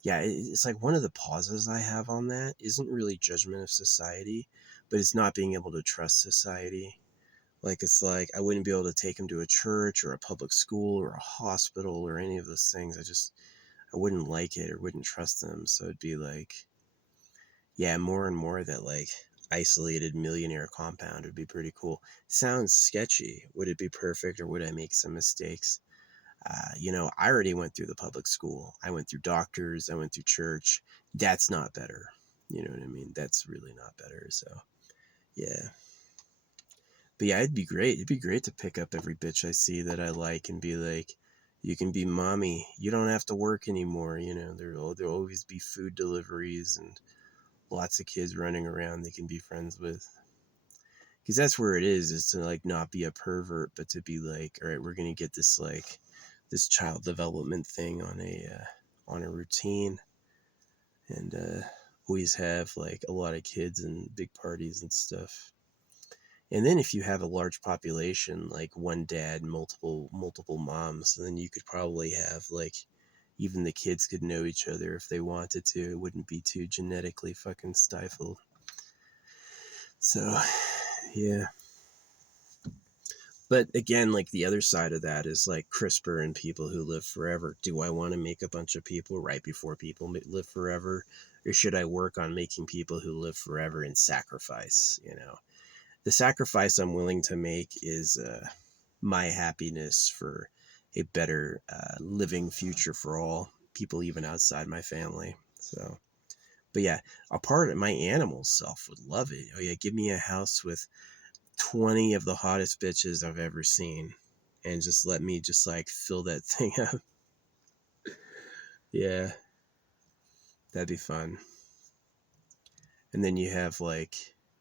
Yeah, it's like one of the pauses I have on that isn't really judgment of society, but it's not being able to trust society. Like it's like I wouldn't be able to take them to a church or a public school or a hospital or any of those things. I wouldn't like it or wouldn't trust them. So it'd be like, Yeah, more and more that like isolated millionaire compound would be pretty cool. Sounds sketchy. Would it be perfect or would I make some mistakes? I already went through the public school. I went through doctors. I went through church. That's not better. You know what I mean? That's really not better. So, yeah. But yeah, it'd be great. It'd be great to pick up every bitch I see that I like and be like, you can be mommy. You don't have to work anymore. There'll always be food deliveries and lots of kids running around they can be friends with. Because that's where it is to like not be a pervert, but to be like, all right, we're gonna get this like this child development thing on a routine, and always have like a lot of kids and big parties and stuff. And then if you have a large population, like one dad, multiple moms, then you could probably have like even the kids could know each other if they wanted to. It wouldn't be too genetically fucking stifled. So, yeah. But again, like the other side of that is like CRISPR and people who live forever. Do I want to make a bunch of people right before people live forever? Or should I work on making people who live forever and sacrifice? The sacrifice I'm willing to make is my happiness for a better living future for all people, even outside my family. So, but yeah, a part of my animal self would love it. Oh yeah, give me a house with 20 of the hottest bitches I've ever seen and just let me just like fill that thing up. Yeah, that'd be fun. And then you have like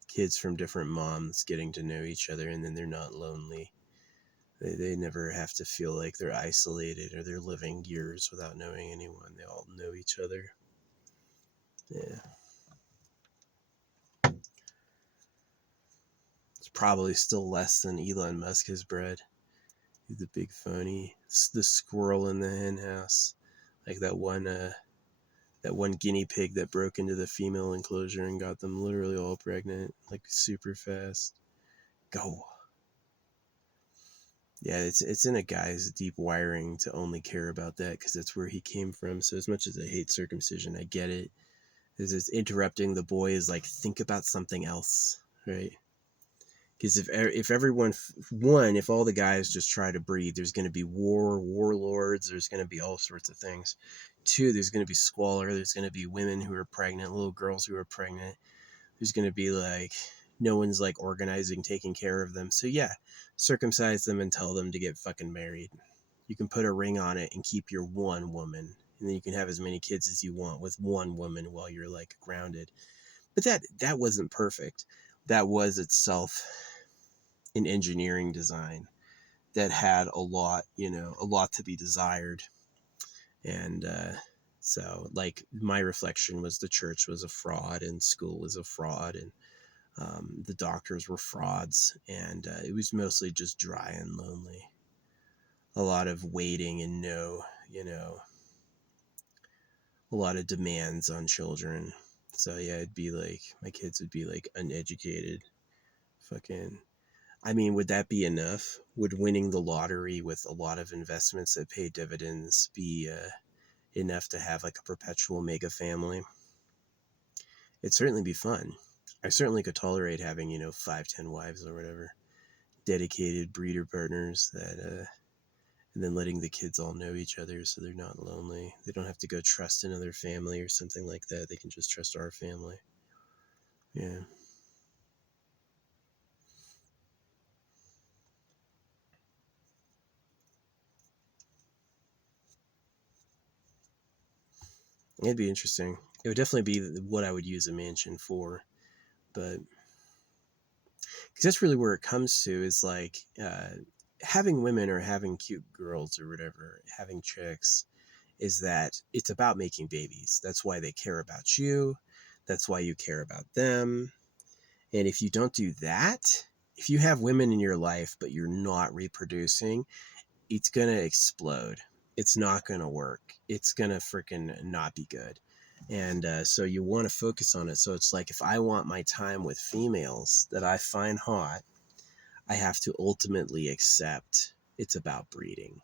kids from different moms getting to know each other, and then they're not lonely. They never have to feel like they're isolated or they're living years without knowing anyone. They all know each other. Yeah. It's probably still less than Elon Musk has bred. He's the big phony. It's the squirrel in the hen house. Like that one guinea pig that broke into the female enclosure and got them literally all pregnant, like super fast. Go. Yeah, it's in a guy's deep wiring to only care about that because that's where he came from. So as much as I hate circumcision, I get it. Because it's interrupting the boy is like, think about something else, right? Because if everyone, one, if all the guys just try to breed, there's going to be warlords, there's going to be all sorts of things. Two, there's going to be squalor, there's going to be women who are pregnant, little girls who are pregnant. There's going to be like, no one's like organizing, taking care of them. So yeah, circumcise them and tell them to get fucking married. You can put a ring on it and keep your one woman. And then you can have as many kids as you want with one woman while you're like grounded. But that wasn't perfect. That was itself an engineering design that had a lot to be desired. And so, like, my reflection was the church was a fraud and school was a fraud and the doctors were frauds. And it was mostly just dry and lonely. A lot of waiting and a lot of demands on children. So, yeah, it'd be like my kids would be like uneducated. Fucking I mean, would that be enough? Would winning the lottery with a lot of investments that pay dividends be enough to have like a perpetual mega family? It'd certainly be fun. I certainly could tolerate having, 5, 10 wives or whatever, dedicated breeder partners and then letting the kids all know each other so they're not lonely. They don't have to go trust another family or something like that. They can just trust our family. Yeah. It'd be interesting. It would definitely be what I would use a mansion for, but because that's really where it comes to is like having women or having cute girls or whatever, having chicks, is that it's about making babies. That's why they care about you. That's why you care about them. And if you don't do that, if you have women in your life but you're not reproducing, it's gonna explode. It's not gonna work. It's gonna freaking not be good. And so you want to focus on it. So it's like if I want my time with females that I find hot, I have to ultimately accept it's about breeding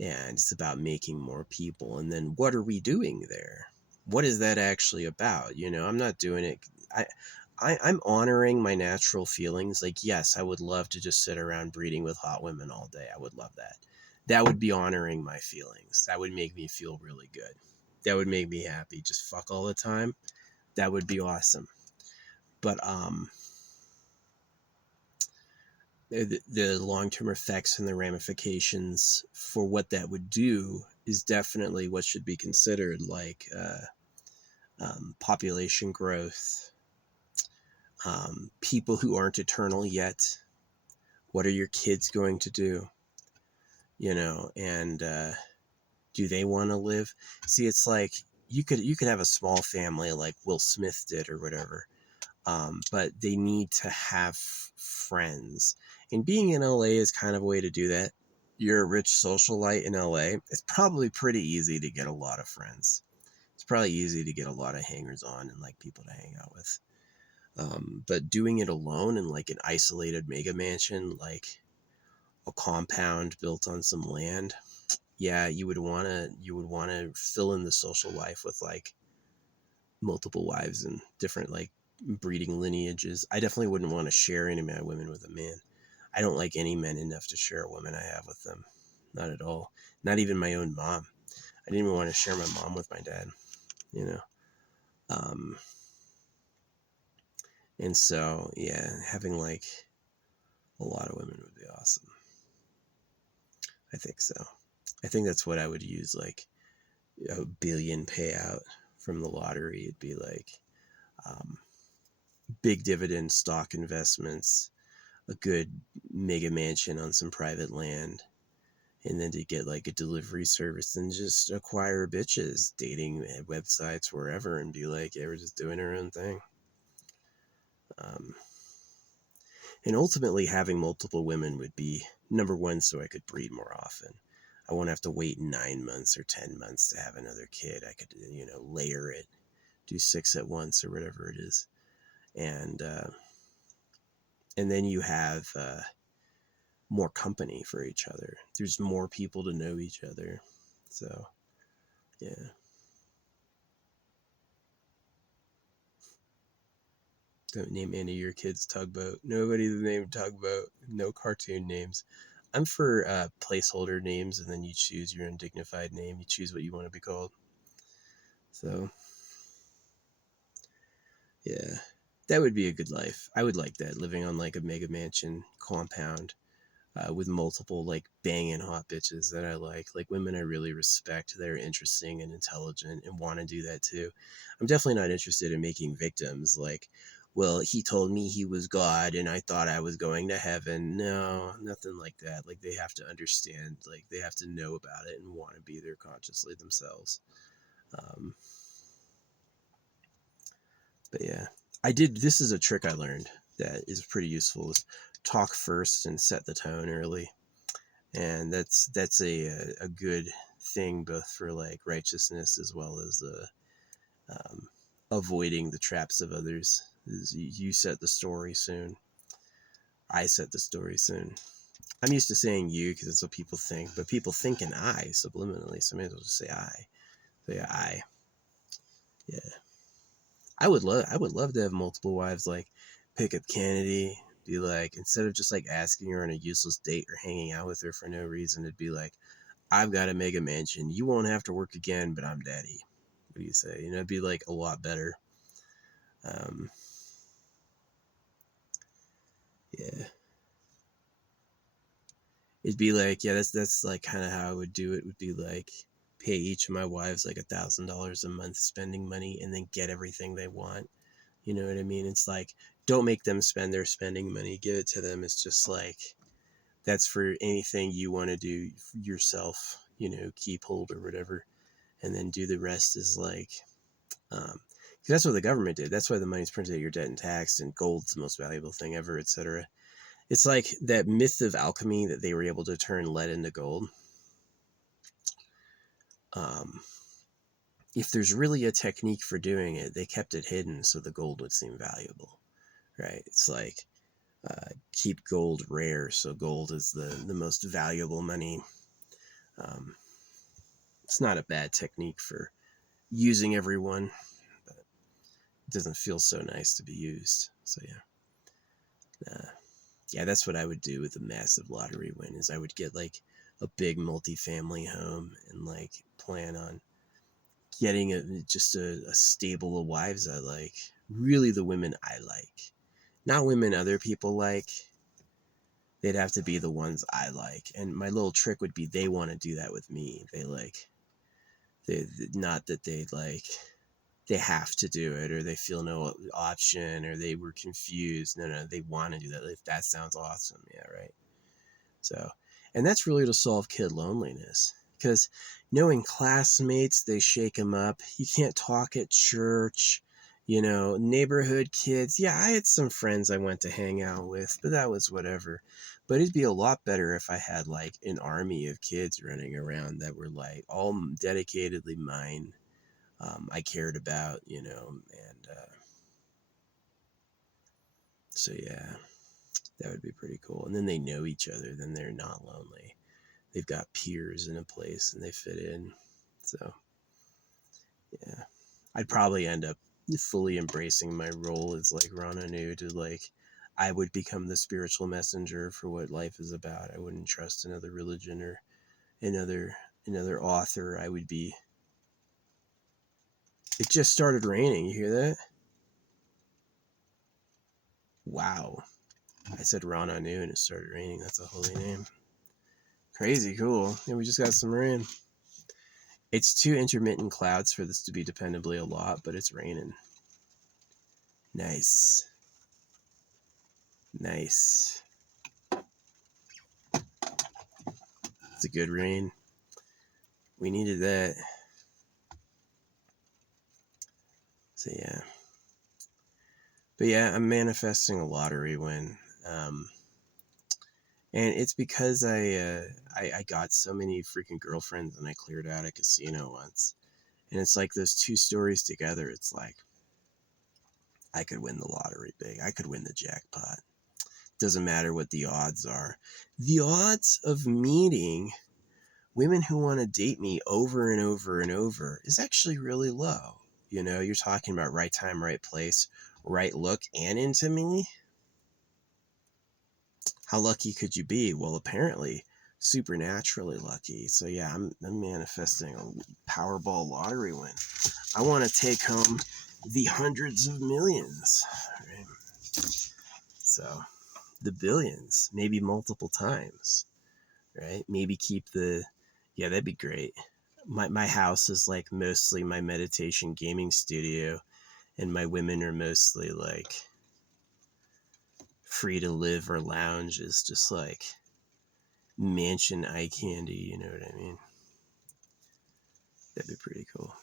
and it's about making more people. And then what are we doing there? what is that actually about? You know, I'm not doing it. I'm honoring my natural feelings. Like, yes, I would love to just sit around breeding with hot women all day. I would love that. That would be honoring my feelings. That would make me feel really good. That would make me happy. Just fuck all the time. That would be awesome. But the long-term effects and the ramifications for what that would do is definitely what should be considered, like population growth, people who aren't eternal yet. What are your kids going to do? You know, and do they want to live? See, it's like you could have a small family like Will Smith did or whatever, but they need to have friends. And being in LA is kind of a way to do that. You're a rich socialite in LA. It's probably pretty easy to get a lot of friends. It's probably easy to get a lot of hangers on and like people to hang out with. But doing it alone in like an isolated mega mansion, like a compound built on some land, yeah, you would wanna fill in the social life with like multiple wives and different like breeding lineages. I definitely wouldn't want to share any of my women with a man. I don't like any men enough to share a woman I have with them. Not at all. Not even my own mom. I didn't even want to share my mom with my dad, you know. Um, and so yeah, having like a lot of women would be awesome. I think so. I think that's what I would use, like a billion payout from the lottery. It'd be like um, big dividend stock investments, a good mega mansion on some private land, and then to get like a delivery service and just acquire bitches, dating websites, wherever, and be like, yeah, we're just doing our own thing. Um, and ultimately, having multiple women would be number one, so I could breed more often. I won't have to wait 9 months or 10 months to have another kid. I could, layer it, do 6 at once or whatever it is. And then you have more company for each other. There's more people to know each other. So, yeah. Don't name any of your kids Tugboat. Nobody's named Tugboat. No cartoon names. I'm for placeholder names, and then you choose your undignified name. You choose what you want to be called. So, yeah. That would be a good life. I would like that, living on like a mega mansion compound with multiple like banging hot bitches that I like women I really respect, that are interesting and intelligent and want to do that too. I'm definitely not interested in making victims like, well, he told me he was God and I thought I was going to heaven. No, nothing like that. Like, they have to understand, like they have to know about it and want to be there consciously themselves. Um, but yeah, this is a trick I learned that is pretty useful, is talk first and set the tone early. And that's a good thing, both for like righteousness as well as avoiding the traps of others. Is you set the story soon. I set the story soon. I'm used to saying you because that's what people think, but people think in I subliminally, so maybe I'll just say I. So yeah, I. Yeah, I would love to have multiple wives. Like, pick up Kennedy, be like, instead of just like asking her on a useless date or hanging out with her for no reason, it'd be like, I've got a mega mansion. You won't have to work again, but I'm daddy. What do you say? It'd be like a lot better. Um, yeah, it'd be like, yeah, that's like kind of how I would do it. Would be like, pay each of my wives like $1,000 a month spending money, and then get everything they want. You know what I mean? It's like, don't make them spend their spending money. Give it to them. It's just like, that's for anything you want to do yourself. Keep hold or whatever, and then do the rest is like. Um, that's what the government did. That's why the money's printed, your debt and taxed, and gold's the most valuable thing ever, etc. It's like that myth of alchemy that they were able to turn lead into gold. Um, if there's really a technique for doing it, they kept it hidden so the gold would seem valuable, right? It's like, keep gold rare, so gold is the most valuable money. Um, it's not a bad technique for using everyone, but it doesn't feel so nice to be used. So yeah, that's what I would do with a massive lottery win. Is I would get like a big multi-family home and like plan on getting a stable of wives I like. Really, the women I like, not women other people like. They'd have to be the ones I like. And my little trick would be they want to do that with me. They not that they like they have to do it or they feel no option or they were confused. No, they want to do that. If that sounds awesome. Yeah, right. So, and that's really to solve kid loneliness because knowing classmates, they shake them up. You can't talk at church, neighborhood kids. Yeah, I had some friends I went to hang out with, but that was whatever. But it'd be a lot better if I had like an army of kids running around that were like all dedicatedly mine. I cared about, and so yeah, that would be pretty cool. And then they know each other, then they're not lonely. They've got peers in a place and they fit in. So yeah, I'd probably end up fully embracing my role as like Rananu to like I would become the spiritual messenger for what life is about. I wouldn't trust another religion or another another author. I would be. It just started raining. You hear that? Wow. I said Rananu and it started raining. That's a holy name. Crazy cool. Yeah, we just got some rain. It's too intermittent clouds for this to be dependably a lot, but it's raining. Nice. Nice. It's a good rain. We needed that. So yeah. But yeah, I'm manifesting a lottery win. And it's because I got so many freaking girlfriends and I cleared out a casino once. And it's like those two stories together. It's like I could win the lottery big. I could win the jackpot. Doesn't matter what the odds are. The odds of meeting women who want to date me over and over and over is actually really low. You're talking about right time, right place, right look, and into me. How lucky could you be? Well, apparently supernaturally lucky. So yeah, I'm manifesting a Powerball lottery win. I want to take home the hundreds of millions, right? So the billions, maybe multiple times, right? Maybe keep yeah, that'd be great. My house is like mostly my meditation gaming studio, and my women are mostly like free to live or lounge is just like mansion eye candy, you know what I mean? That'd be pretty cool.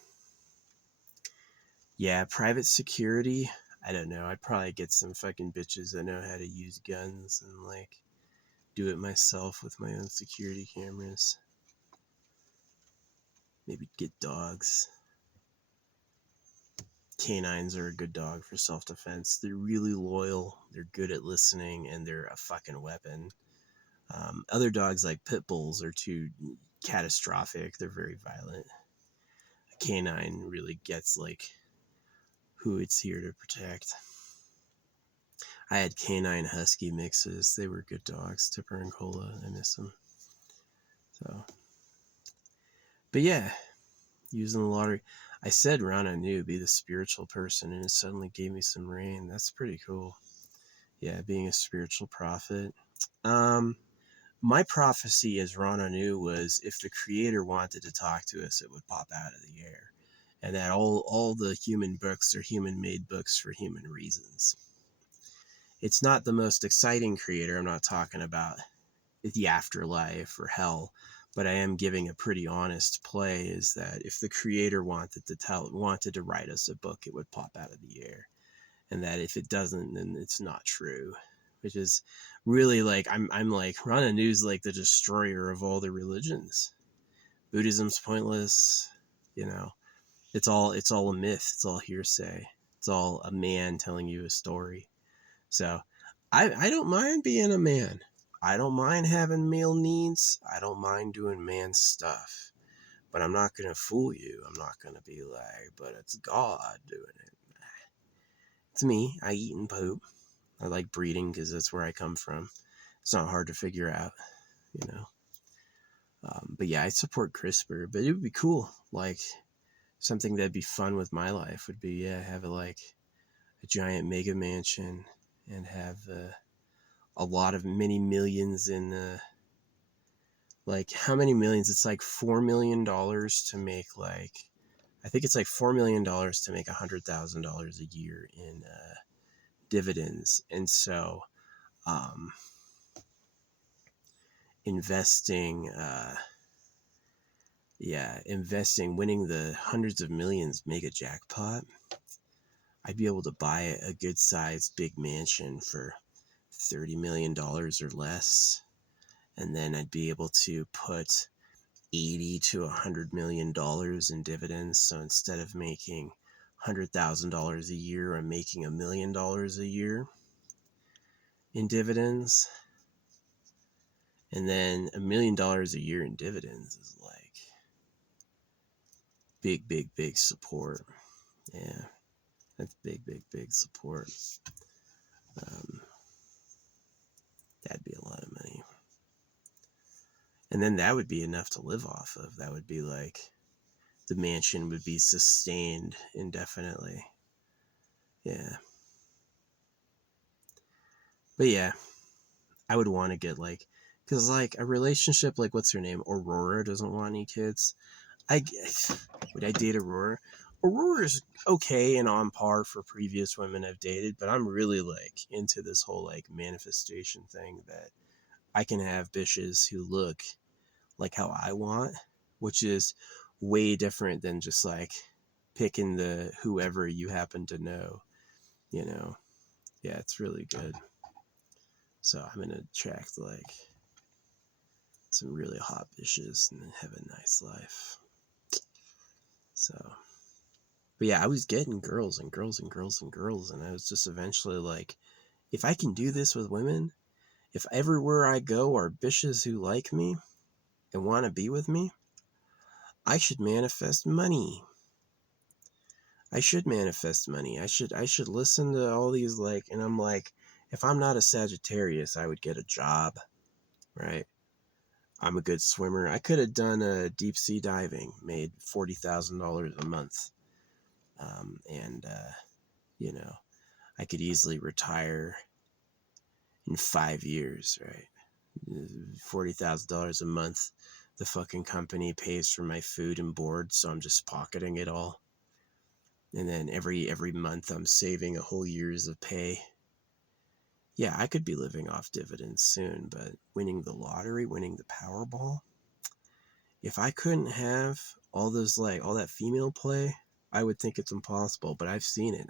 Yeah, private security. I don't know. I'd probably get some fucking bitches that know how to use guns and like do it myself with my own security cameras. Maybe get dogs. Canines are a good dog for self-defense. They're really loyal, they're good at listening, and they're a fucking weapon. Other dogs like pit bulls are too catastrophic. They're very violent. A canine really gets like who it's here to protect. I had canine husky mixes. They were good dogs. Tipper and Cola. I miss them. So, but yeah, using the lottery. I said Rana knew be the spiritual person, and it suddenly gave me some rain. That's pretty cool. Yeah, being a spiritual prophet. My prophecy as Rana knew was if the creator wanted to talk to us, it would pop out of the air. And that all the human books are human made books for human reasons. It's not the most exciting creator. I'm not talking about the afterlife or hell, but I am giving a pretty honest play is that if the creator wanted to write us a book, it would pop out of the air. And that if it doesn't, then it's not true. Which is really like I'm like Rananu's like the destroyer of all the religions. Buddhism's pointless, you know. It's all a myth, it's all hearsay. It's all a man telling you a story. So I don't mind being a man. I don't mind having male needs. I don't mind doing man stuff. But I'm not going to fool you. I'm not going to be like, but it's God doing it. It's me. I eat and poop. I like breeding because that's where I come from. It's not hard to figure out, you know. But yeah, I support CRISPR, but it would be cool. Like, something that'd be fun with my life would be, yeah, have a giant mega mansion and have a lot of many millions in, like, how many millions? It's like $4 million to make, like, I think it's like $4 million to make $100,000 a year in dividends. And so, investing, winning the hundreds of millions mega jackpot, I'd be able to buy a good sized big mansion for $30 million or less. And then I'd be able to put 80 to $100 million in dividends. So instead of making $100,000 a year, I'm making $1 million a year in dividends. And then $1 million a year in dividends is like big support. Yeah, that's big support. That'd be a lot of money. And then that would be enough to live off of. That would be like, the mansion would be sustained indefinitely. Yeah. But yeah, I would want to get like, because like a relationship, like what's her name? Aurora doesn't want any kids. Would I date Aurora? Aurora's okay and on par for previous women I've dated, but I'm really like into this whole like manifestation thing that I can have bitches who look like how I want, which is way different than just like picking the whoever you happen to know, you know. Yeah, it's really good. So I'm gonna attract like some really hot bitches and have a nice life. So, but yeah, I was getting girls and girls and girls and girls, and I was just eventually like, if I can do this with women, if everywhere I go are bitches who like me and want to be with me, I should manifest money. I should manifest money. I should listen to all these like, and I'm like, if I'm not a Sagittarius, I would get a job, right? I'm a good swimmer. I could have done a deep sea diving, made $40,000 a month, and you know, I could easily retire in 5 years, right? $40,000 a month. The fucking company pays for my food and board, so I'm just pocketing it all. And then every month I'm saving a whole year's of pay. Yeah, I could be living off dividends soon, but winning the lottery, winning the Powerball, if I couldn't have all those like all that female play, I would think it's impossible. But I've seen it.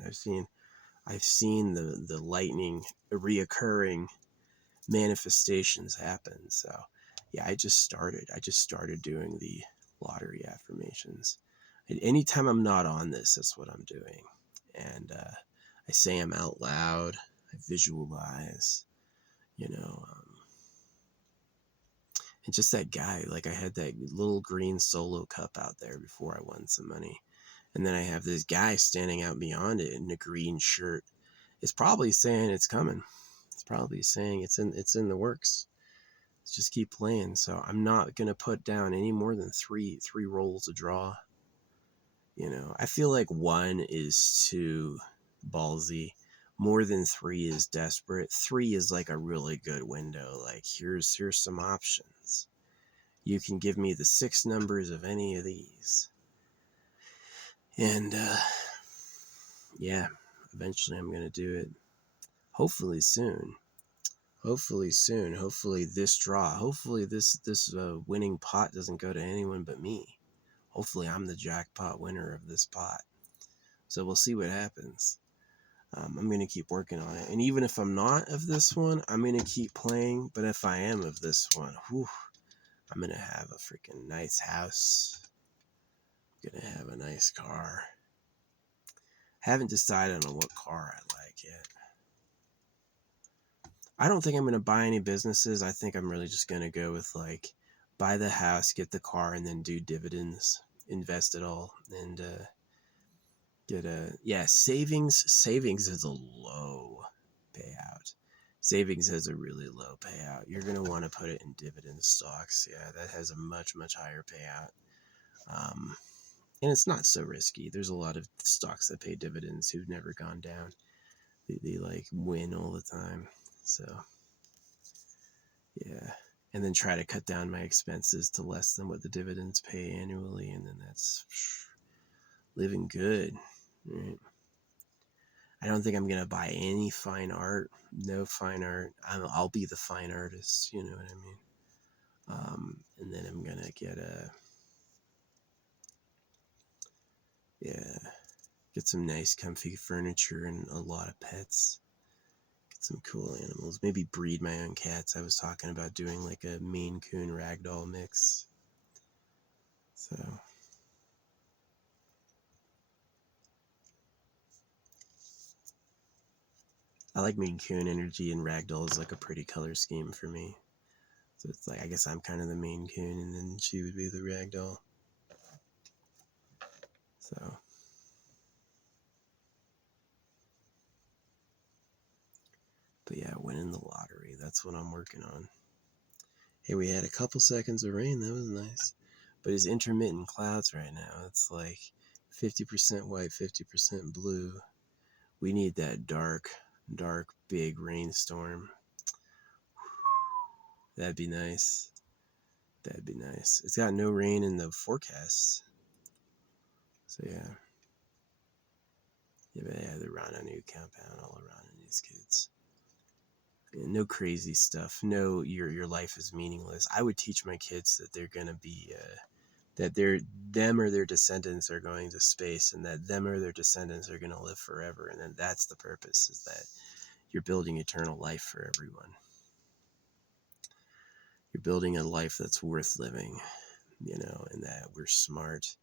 I've seen the lightning reoccurring manifestations happen. So yeah, I just started doing the lottery affirmations. And anytime I'm not on this, that's what I'm doing. And I say them out loud. I visualize, you know. And just that guy, like I had that little green solo cup out there before I won some money. And then I have this guy standing out beyond it in a green shirt. It's probably saying it's coming. It's probably saying it's in the works. Let's just keep playing. So I'm not gonna put down any more than three rolls of draw. You know, I feel like one is too ballsy. More than three is desperate. Three is like a really good window. Like here's some options. You can give me the 6 numbers of any of these. And yeah, eventually I'm gonna do it. Hopefully soon. Hopefully this draw. Hopefully this winning pot doesn't go to anyone but me. Hopefully I'm the jackpot winner of this pot. So we'll see what happens. I'm going to keep working on it. And even if I'm not of this one, I'm going to keep playing. But if I am of this one, whew, I'm going to have a freaking nice house. I'm going to have a nice car. Haven't decided on what car I like yet. I don't think I'm going to buy any businesses. I think I'm really just going to go with like buy the house, get the car, and then do dividends, invest it all, and get a, yeah, savings is a low payout. Savings has a really low payout. You're going to want to put it in dividend stocks. Yeah, that has a much, much higher payout. And it's not so risky. There's a lot of stocks that pay dividends who've never gone down. They like win all the time. So, yeah. And then try to cut down my expenses to less than what the dividends pay annually. And then that's living good. Right? I don't think I'm going to buy any fine art. No fine art. I'll be the fine artist. You know what I mean? And then I'm going to get some nice comfy furniture and a lot of pets. Get some cool animals. Maybe breed my own cats. I was talking about doing like a Maine Coon Ragdoll mix. So... I like Maine Coon energy, and Ragdoll is like a pretty color scheme for me. So it's like, I guess I'm kind of the Maine Coon, and then she would be the Ragdoll. So, but yeah, winning the lottery, that's what I'm working on. Hey, we had a couple seconds of rain, that was nice. But it's intermittent clouds right now. It's like 50% white, 50% blue. We need that dark, big rainstorm. That'd be nice. That'd be nice. It's got no rain in the forecast. So yeah. Yeah, the Rana New compound, all around these kids. Yeah, no crazy stuff. No, your life is meaningless. I would teach my kids that they're gonna be, that them or their descendants are going to space, and that them or their descendants are gonna live forever, and then that's the purpose, is that you're building eternal life for everyone. You're building a life that's worth living, and that we're smart.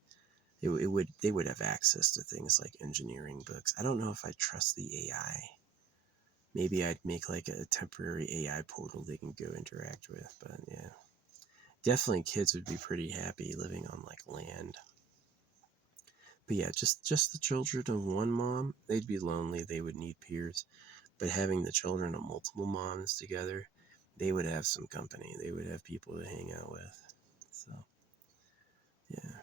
They would have access to things like engineering books. I don't know if I trust the AI. Maybe I'd make like a temporary AI portal they can go interact with. But yeah, definitely kids would be pretty happy living on like land. But yeah, just the children of one mom, they'd be lonely. They would need peers. But having the children of multiple moms together, they would have some company. They would have people to hang out with. So yeah.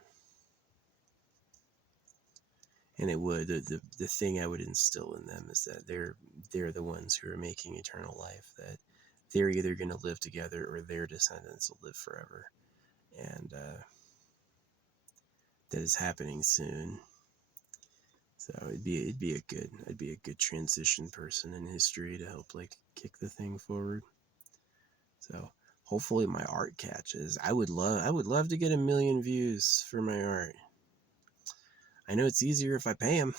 And it would, the thing I would instill in them is that they're the ones who are making eternal life, that they're either going to live together or their descendants will live forever. And that is happening soon. So I'd be a good transition person in history to help like kick the thing forward. So hopefully my art catches. I would love to get 1 million views for my art. I know it's easier if I pay them.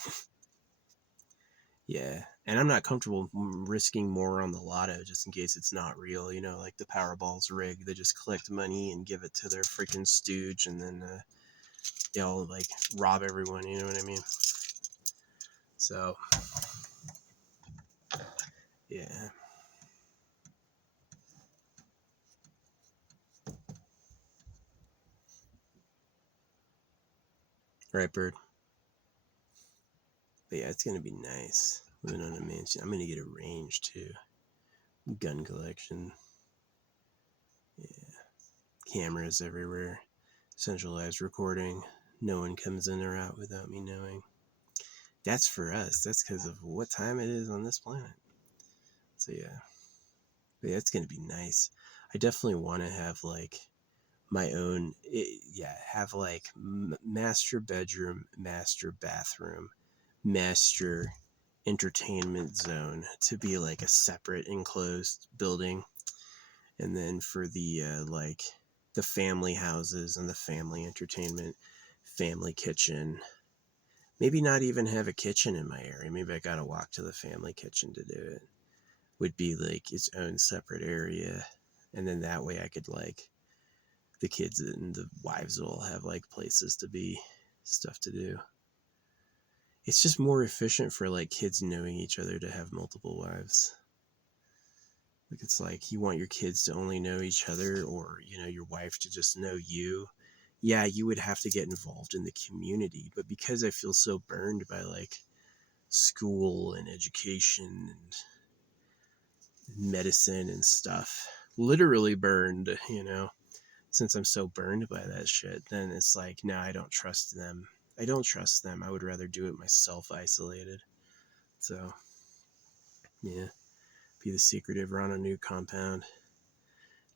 Yeah, and I'm not comfortable risking more on the lotto just in case it's not real. Like the Powerball's rigged. They just collect money and give it to their freaking stooge, and then they'll like rob everyone. You know what I mean? So, yeah. Right, Bird? But yeah, it's gonna be nice living on a mansion. I'm gonna get a range too. Gun collection. Yeah. Cameras everywhere. Centralized recording. No one comes in or out without me knowing. That's for us. That's because of what time it is on this planet. So yeah. But yeah, it's gonna be nice. I definitely want to have like my own, have like master bedroom, master bathroom, master entertainment zone to be like a separate enclosed building. And then for the like the family houses and the family entertainment, family kitchen. Maybe not even have a kitchen in my area. Maybe I gotta walk to the family kitchen to do it. Would be like its own separate area. And then that way I could like, the kids and the wives will all have like places to be, stuff to do. It's just more efficient for like kids knowing each other to have multiple wives. Like, it's like you want your kids to only know each other, or, your wife to just know you. Yeah, you would have to get involved in the community. But because I feel so burned by like school and education and medicine and stuff, literally burned, since I'm so burned by that shit, then it's like, no, I don't trust them. I don't trust them. I would rather do it myself, isolated. So, yeah, be the secretive, run a new compound.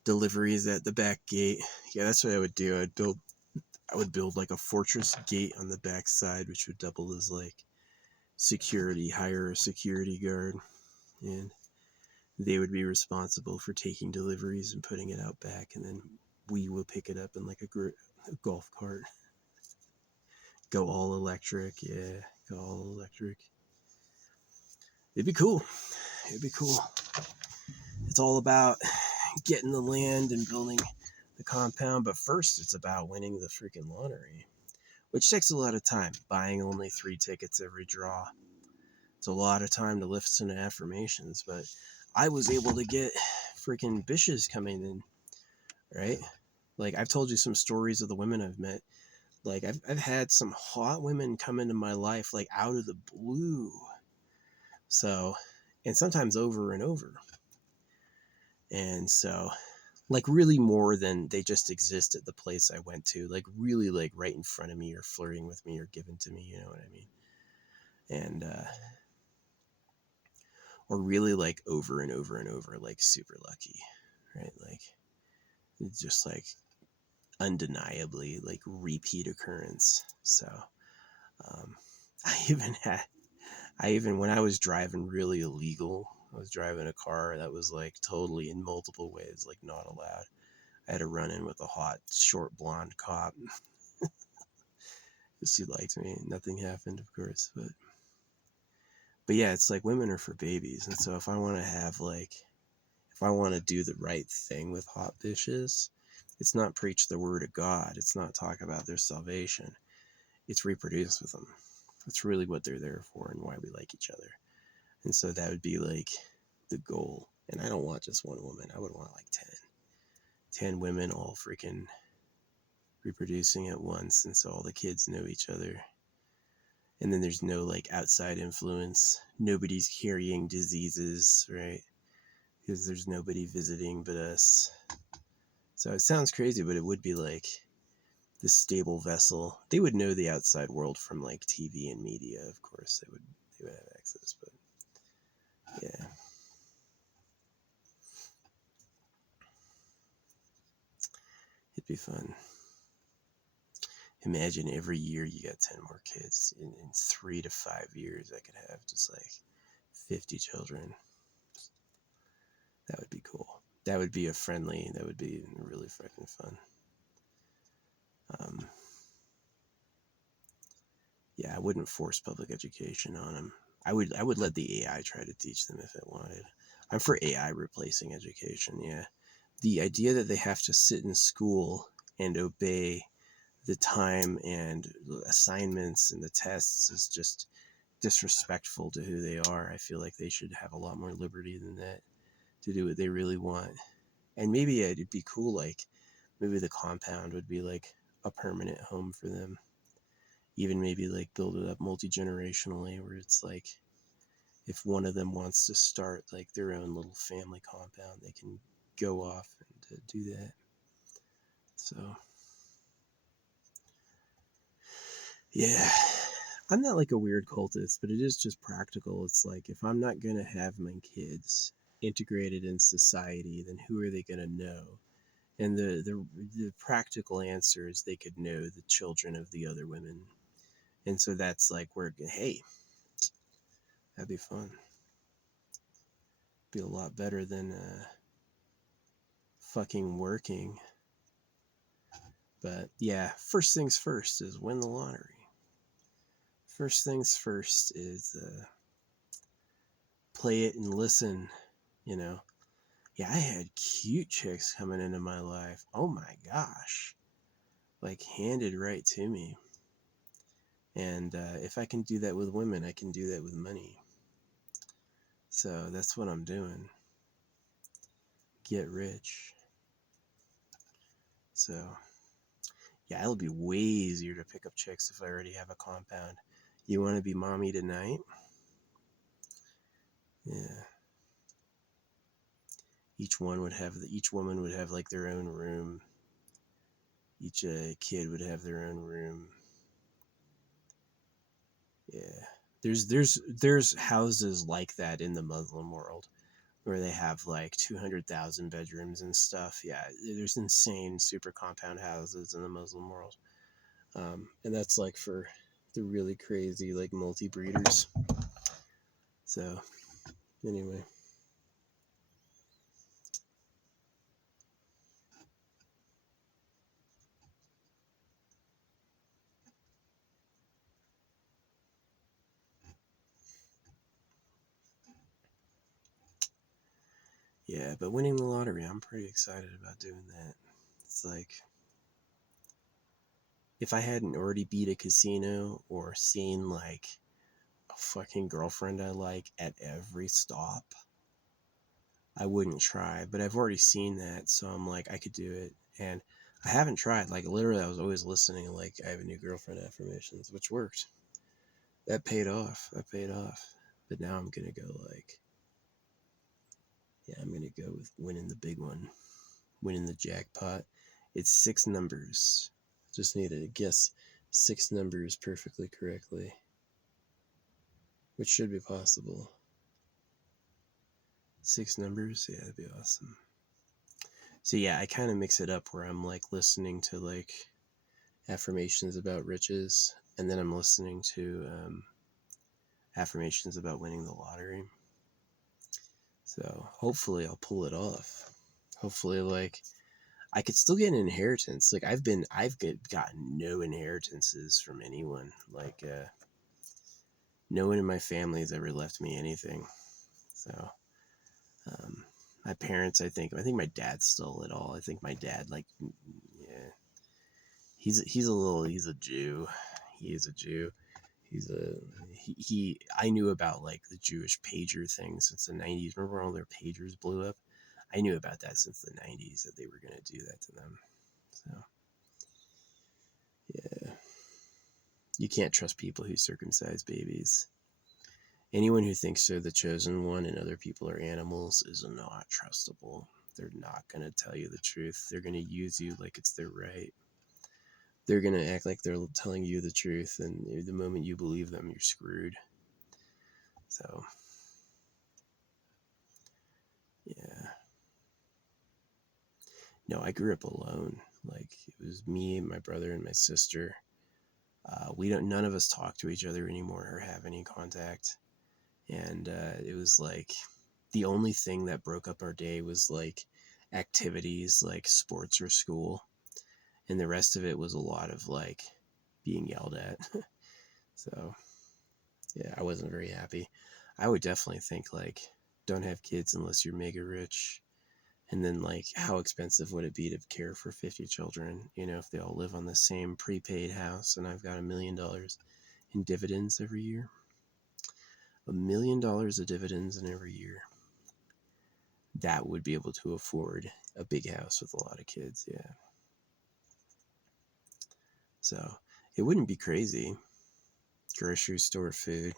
Deliveries at the back gate. Yeah, that's what I would do. I would build like a fortress gate on the back side, which would double as like security, hire a security guard, and they would be responsible for taking deliveries and putting it out back, and then we will pick it up in like a golf cart. Go all electric, yeah, go all electric. It'd be cool. It'd be cool. It's all about getting the land and building the compound, but first it's about winning the freaking lottery, which takes a lot of time. Buying only 3 tickets every draw. It's a lot of time to listen to affirmations, but I was able to get freaking bitches coming in, right? Like, I've told you some stories of the women I've met. Like, I've had some hot women come into my life, like, out of the blue. So, and sometimes over and over. And so, like, really more than they just exist at the place I went to. Like, really, like, right in front of me, or flirting with me, or given to me, you know what I mean? And, or really, like, over and over and over, like, super lucky, right? Like, it's just, like, undeniably, like, repeat occurrence. So, um, when I was driving really illegal, I was driving a car that was like totally in multiple ways, like not allowed. I had a run in with a hot, short, blonde cop. Because he liked me. Nothing happened, of course. But yeah, it's like women are for babies. And so if I want to do the right thing with hot bitches, it's not preach the word of God. It's not talk about their salvation. It's reproduce with them. That's really what they're there for, and why we like each other. And so that would be like the goal. And I don't want just one woman. I would want like 10 women all freaking reproducing at once. And so all the kids know each other. And then there's no like outside influence. Nobody's carrying diseases, right? Because there's nobody visiting but us. So it sounds crazy, but it would be like the stable vessel. They would know the outside world from like TV and media, of course. They would have access, but yeah. It'd be fun. Imagine every year you got 10 more kids. In 3 to 5 years, I could have just like 50 children. That would be cool. That would be really freaking fun. Yeah, I wouldn't force public education on them. I would let the AI try to teach them if it wanted. I'm for AI replacing education, yeah. The idea that they have to sit in school and obey the time and assignments and the tests is just disrespectful to who they are. I feel like they should have a lot more liberty than that to do what they really want. And maybe it'd be cool, like maybe the compound would be like a permanent home for them. Even maybe like build it up multi-generationally, where it's like if one of them wants to start like their own little family compound, they can go off and do that. So yeah, I'm not like a weird cultist, but it is just practical. It's like, if I'm not going to have my kids integrated in society, then who are they going to know? And the practical answer is they could know the children of the other women. And so that's like, hey, that'd be fun. Be a lot better than fucking working. But yeah, first things first is win the lottery. First things first is play it and listen, you know. Yeah, I had cute chicks coming into my life. Oh my gosh. Like, handed right to me. And if I can do that with women, I can do that with money. So that's what I'm doing. get rich. So, yeah, it'll be way easier to pick up chicks if I already have a compound. You want to be mommy tonight? Yeah. Each woman would have like their own room. Each kid would have their own room. Yeah. There's houses like that in the Muslim world where they have like 200,000 bedrooms and stuff. Yeah, there's insane super compound houses in the Muslim world. And that's like for the really crazy like multi-breeders. So anyway. Yeah, but winning the lottery, I'm pretty excited about doing that. It's like, if I hadn't already beat a casino or seen like a fucking girlfriend I like at every stop, I wouldn't try. But I've already seen that, so I'm like, I could do it. And I haven't tried. Like, literally, I was always listening to, like, I have a new girlfriend affirmations, which worked. That paid off. But now I'm going to go, like, yeah, I'm going to go with winning the big one, winning the jackpot. It's 6 numbers. Just need to guess 6 numbers perfectly correctly, which should be possible. 6 numbers? Yeah, that'd be awesome. So yeah, I kind of mix it up where I'm like listening to like affirmations about riches, and then I'm listening to affirmations about winning the lottery. So hopefully I'll pull it off. Hopefully, like, I could still get an inheritance. Like, I've gotten no inheritances from anyone. Like, no one in my family has ever left me anything. So, my parents, I think my dad stole it all. I think my dad, like, yeah, he's a Jew. He is a Jew. I knew about like the Jewish pager thing since the 90s. Remember when all their pagers blew up? I knew about that since the 90s, that they were going to do that to them. So, yeah. You can't trust people who circumcise babies. Anyone who thinks they're the chosen one and other people are animals is not trustable. They're not going to tell you the truth. They're going to use you like it's their right. They're going to act like they're telling you the truth, and the moment you believe them, you're screwed. So, yeah. No, I grew up alone. Like, it was me, my brother, and my sister. None of us talk to each other anymore or have any contact. And it was like, the only thing that broke up our day was like activities like sports or school. And the rest of it was a lot of like being yelled at. So, yeah, I wasn't very happy. I would definitely think like, don't have kids unless you're mega rich. And then, like, how expensive would it be to care for 50 children, if they all live on the same prepaid house and I've got $1 million in dividends every year? $1 million of dividends in every year. That would be able to afford a big house with a lot of kids, yeah. So, it wouldn't be crazy. Grocery store food.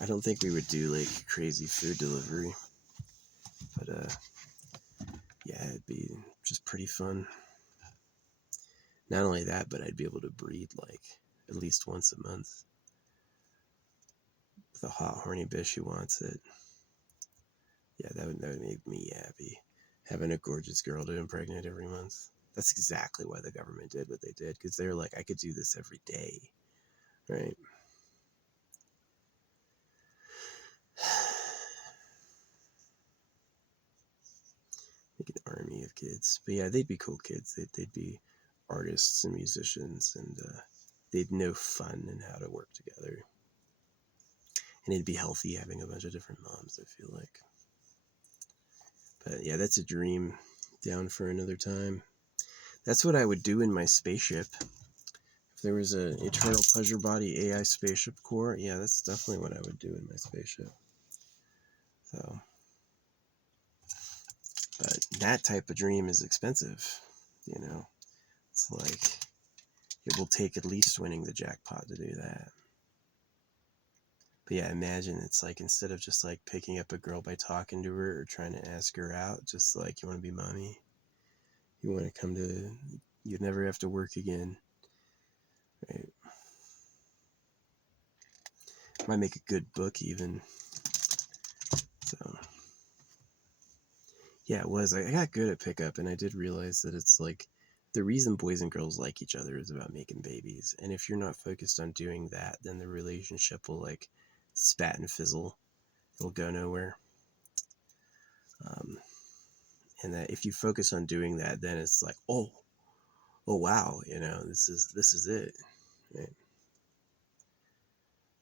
I don't think we would do, like, crazy food delivery. But, yeah, it'd be just pretty fun. Not only that, but I'd be able to breed, like, at least once a month. With a hot, horny bitch who wants it. Yeah, that would make me happy. Having a gorgeous girl to impregnate every month. That's exactly why the government did what they did. Because they're like, I could do this every day. Right? Make an army of kids. But yeah, they'd be cool kids. They'd be artists and musicians. And they'd know fun and how to work together. And it'd be healthy having a bunch of different moms, I feel like. But yeah, that's a dream. Down for another time. That's what I would do in my spaceship. If there was an Eternal Pleasure Body AI spaceship core, yeah, that's definitely what I would do in my spaceship. So, But that type of dream is expensive, you know. It's like it will take at least winning the jackpot to do that. But yeah, imagine it's like instead of just like picking up a girl by talking to her or trying to ask her out, just like you want to be mommy. You want to come to, you'd never have to work again. Right? Might make a good book even. So yeah, it was. I got good at pickup, and I did realize that it's like the reason boys and girls like each other is about making babies. And if you're not focused on doing that, then the relationship will like spat and fizzle. It'll go nowhere. And that if you focus on doing that, then it's like, oh wow, you know, this is it, right?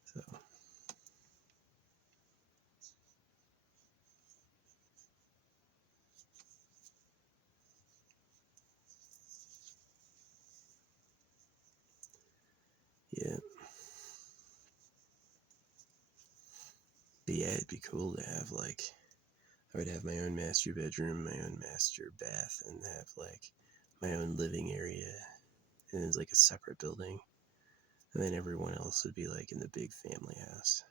So yeah, but yeah, it'd be cool to have like I would have my own master bedroom, my own master bath, and have like my own living area, and it's like a separate building, and then everyone else would be like in the big family house.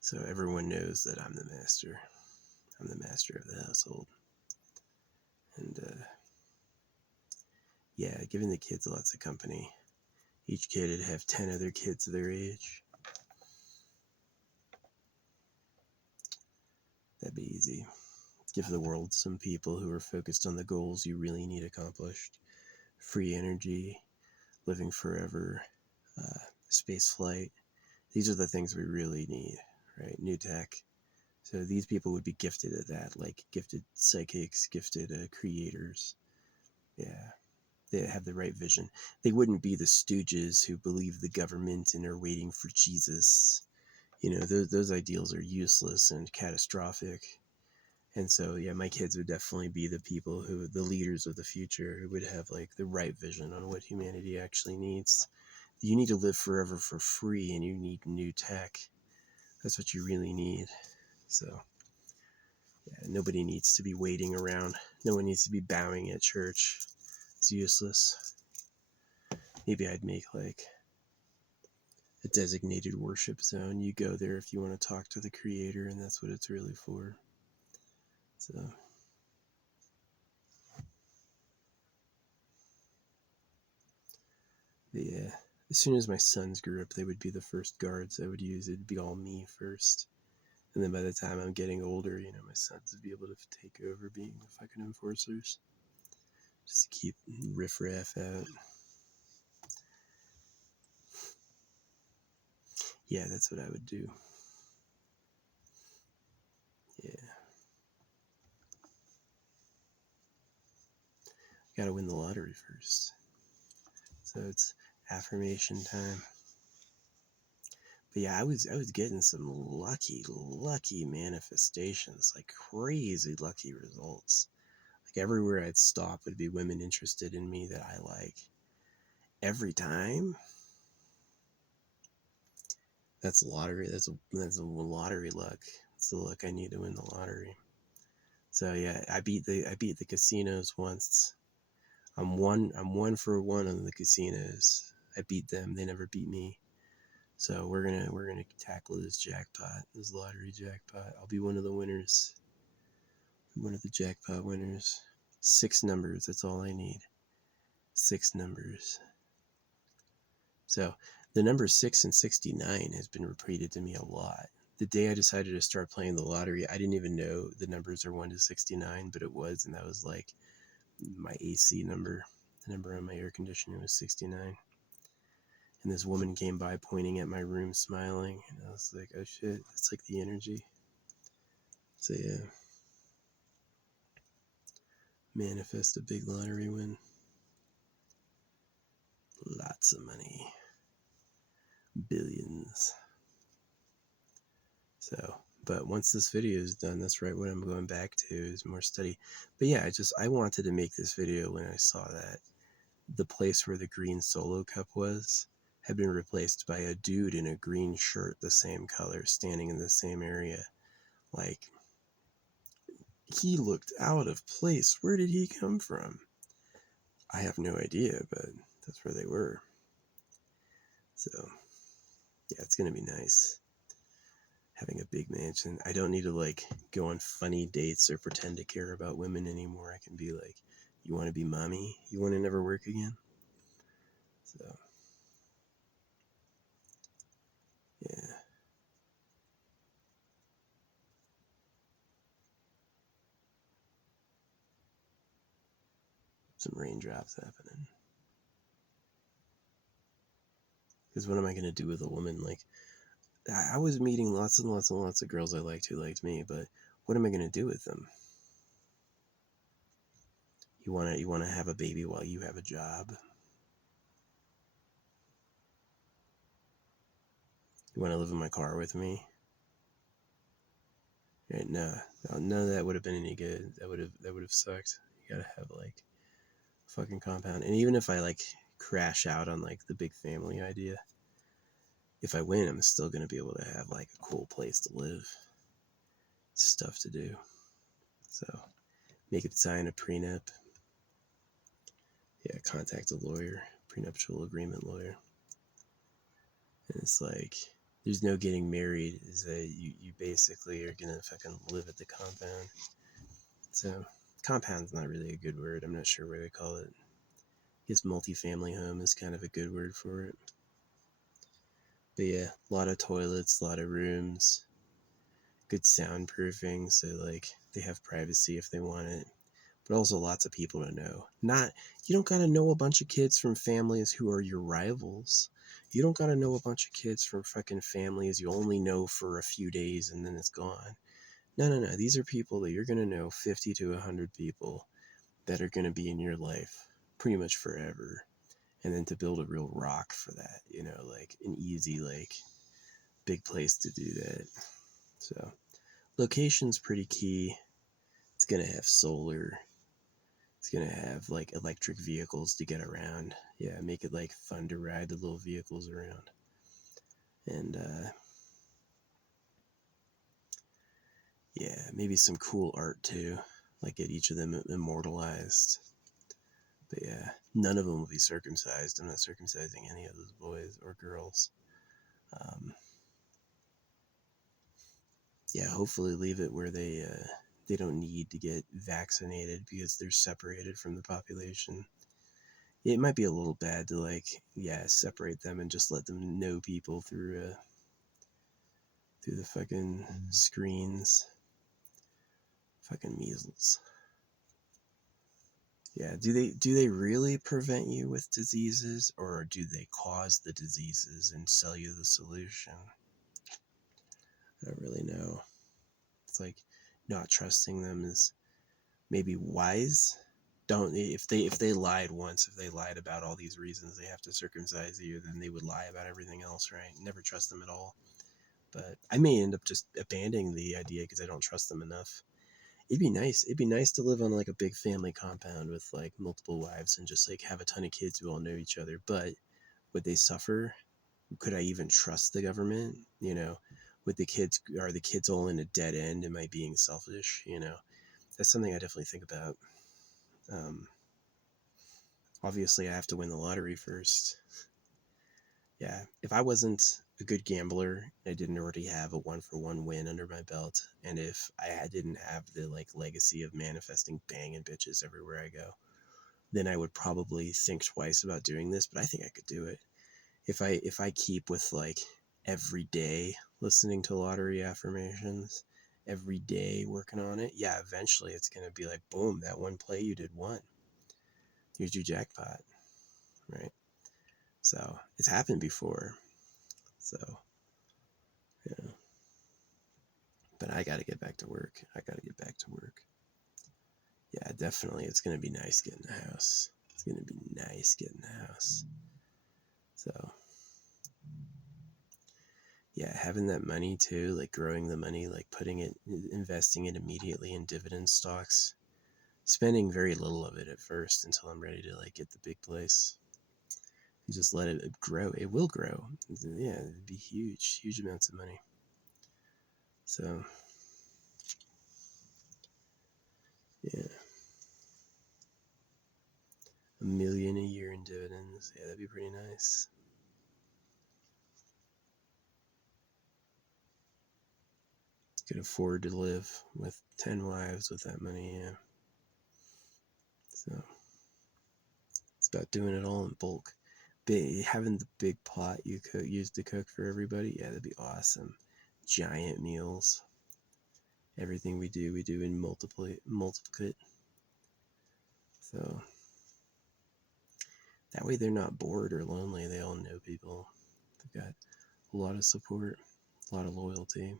So everyone knows that I'm the master. I'm the master of the household, and yeah, giving the kids lots of company. Each kid would have 10 other kids their age. That'd be easy. Give the world some people who are focused on the goals you really need accomplished. Free energy, living forever, space flight. These are the things we really need, right? New tech. So these people would be gifted at that, like gifted psychics, gifted creators. Yeah, they have the right vision. They wouldn't be the stooges who believe the government and are waiting for Jesus. You know, those ideals are useless and catastrophic. And so, yeah, my kids would definitely be the people who, the leaders of the future, who would have like the right vision on what humanity actually needs. You need to live forever for free, and you need new tech. That's what you really need. So, yeah, nobody needs to be waiting around. No one needs to be bowing at church. It's useless. Maybe I'd make like a designated worship zone. You go there if you want to talk to the creator, and that's what it's really for. So, yeah. As soon as my sons grew up, they would be the first guards I would use. It'd be all me first. And then by the time I'm getting older, you know, my sons would be able to take over being the fucking enforcers. Just to keep riffraff out. Yeah, that's what I would do. Yeah. Gotta win the lottery first. So it's affirmation time. But yeah, I was getting some lucky manifestations, like crazy lucky results. Like everywhere I'd stop would be women interested in me that I like. Every time. That's lottery. That's a lottery luck. It's the luck I need to win the lottery. So yeah, I beat the casinos once. I'm one for one on the casinos. I beat them. They never beat me. So we're gonna tackle this jackpot, this lottery jackpot. I'll be one of the winners. One of the jackpot winners. 6 numbers. That's all I need. 6 numbers. So the number 6 and 69 has been repeated to me a lot. The day I decided to start playing the lottery, I didn't even know the numbers are 1 to 69, but it was, and that was like my AC number. The number on my air conditioner was 69. And this woman came by pointing at my room, smiling, and I was like, oh shit, that's like the energy. So yeah, manifest a big lottery win. Lots of money. Billions. So, but once this video is done, that's right what I'm going back to is more study. But yeah, I wanted to make this video when I saw that the place where the green solo cup was had been replaced by a dude in a green shirt, the same color, standing in the same area. Like, He looked out of place. Where did he come from? I have no idea, but that's where they were. So, yeah, it's going to be nice having a big mansion. I don't need to, like, go on funny dates or pretend to care about women anymore. I can be like, you want to be mommy? You want to never work again? So, yeah. Some raindrops happening. Because what am I going to do with a woman? Like, I was meeting lots and lots and lots of girls I liked who liked me, but what am I going to do with them? You want to have a baby while you have a job? You want to live in my car with me? Right? No, none of that would have been any good. That would have sucked. You gotta have like a fucking compound. And even if I like crash out on like the big family idea, if I win, I'm still gonna be able to have like a cool place to live, stuff to do. So make it sign a prenup. Yeah, contact a lawyer, prenuptial agreement lawyer. And it's like, there's no getting married. Is that you basically are gonna fucking live at the compound. So compound's not really a good word. I'm not sure what they call it. I guess multifamily home is kind of a good word for it. But yeah, a lot of toilets, a lot of rooms, good soundproofing, so like they have privacy if they want it. But also lots of people to know. Not You don't gotta know a bunch of kids from families who are your rivals. You don't gotta know a bunch of kids from fucking families you only know for a few days and then it's gone. No. These are people that you're gonna know 50 to 100 people that are gonna be in your life pretty much forever. And then to build a real rock for that, like an easy, like big place to do that. So location's pretty key. It's gonna have solar. It's gonna have like electric vehicles to get around. Yeah, make it like fun to ride the little vehicles around. And yeah, maybe some cool art too. Like get each of them immortalized. But yeah, none of them will be circumcised. I'm not circumcising any of those boys or girls. Yeah, hopefully leave it where they don't need to get vaccinated because they're separated from the population. It might be a little bad to like, yeah, separate them and just let them know people through the fucking screens. Fucking measles. Yeah, do they really prevent you with diseases, or do they cause the diseases and sell you the solution? I don't really know. It's like not trusting them is maybe wise. Don't if they lied once, if they lied about all these reasons they have to circumcise you, then they would lie about everything else, right? Never trust them at all. But I may end up just abandoning the idea because I don't trust them enough. It'd be nice. It'd be nice to live on like a big family compound with like multiple wives and just like have a ton of kids who all know each other. But would they suffer? Could I even trust the government? Would the kids all in a dead end? Am I being selfish? That's something I definitely think about. Um, Obviously, I have to win the lottery first. Yeah, if I wasn't a good gambler, I didn't already have a 1-for-1 win under my belt, and if I didn't have the like legacy of manifesting banging bitches everywhere I go, then I would probably think twice about doing this. But I think I could do it if I keep with like every day listening to lottery affirmations, every day working on it. Yeah, eventually it's gonna be like, boom, that one play you did won. Here's your jackpot, right? So it's happened before. So, yeah. But I got to get back to work. Yeah, definitely. It's going to be nice getting a house. So, yeah, having that money too, like growing the money, like investing it immediately in dividend stocks, spending very little of it at first until I'm ready to like get the big place. And just let it grow. It will grow. Yeah, it'd be huge amounts of money. So, Yeah. $1 million a year in dividends. Yeah, that'd be pretty nice. Could afford to live with 10 wives with that money, yeah. So it's about doing it all in bulk. Having the big pot you use to cook for everybody, yeah, that'd be awesome. Giant meals. Everything we do in multiplicate. So that way they're not bored or lonely. They all know people. They've got a lot of support, a lot of loyalty.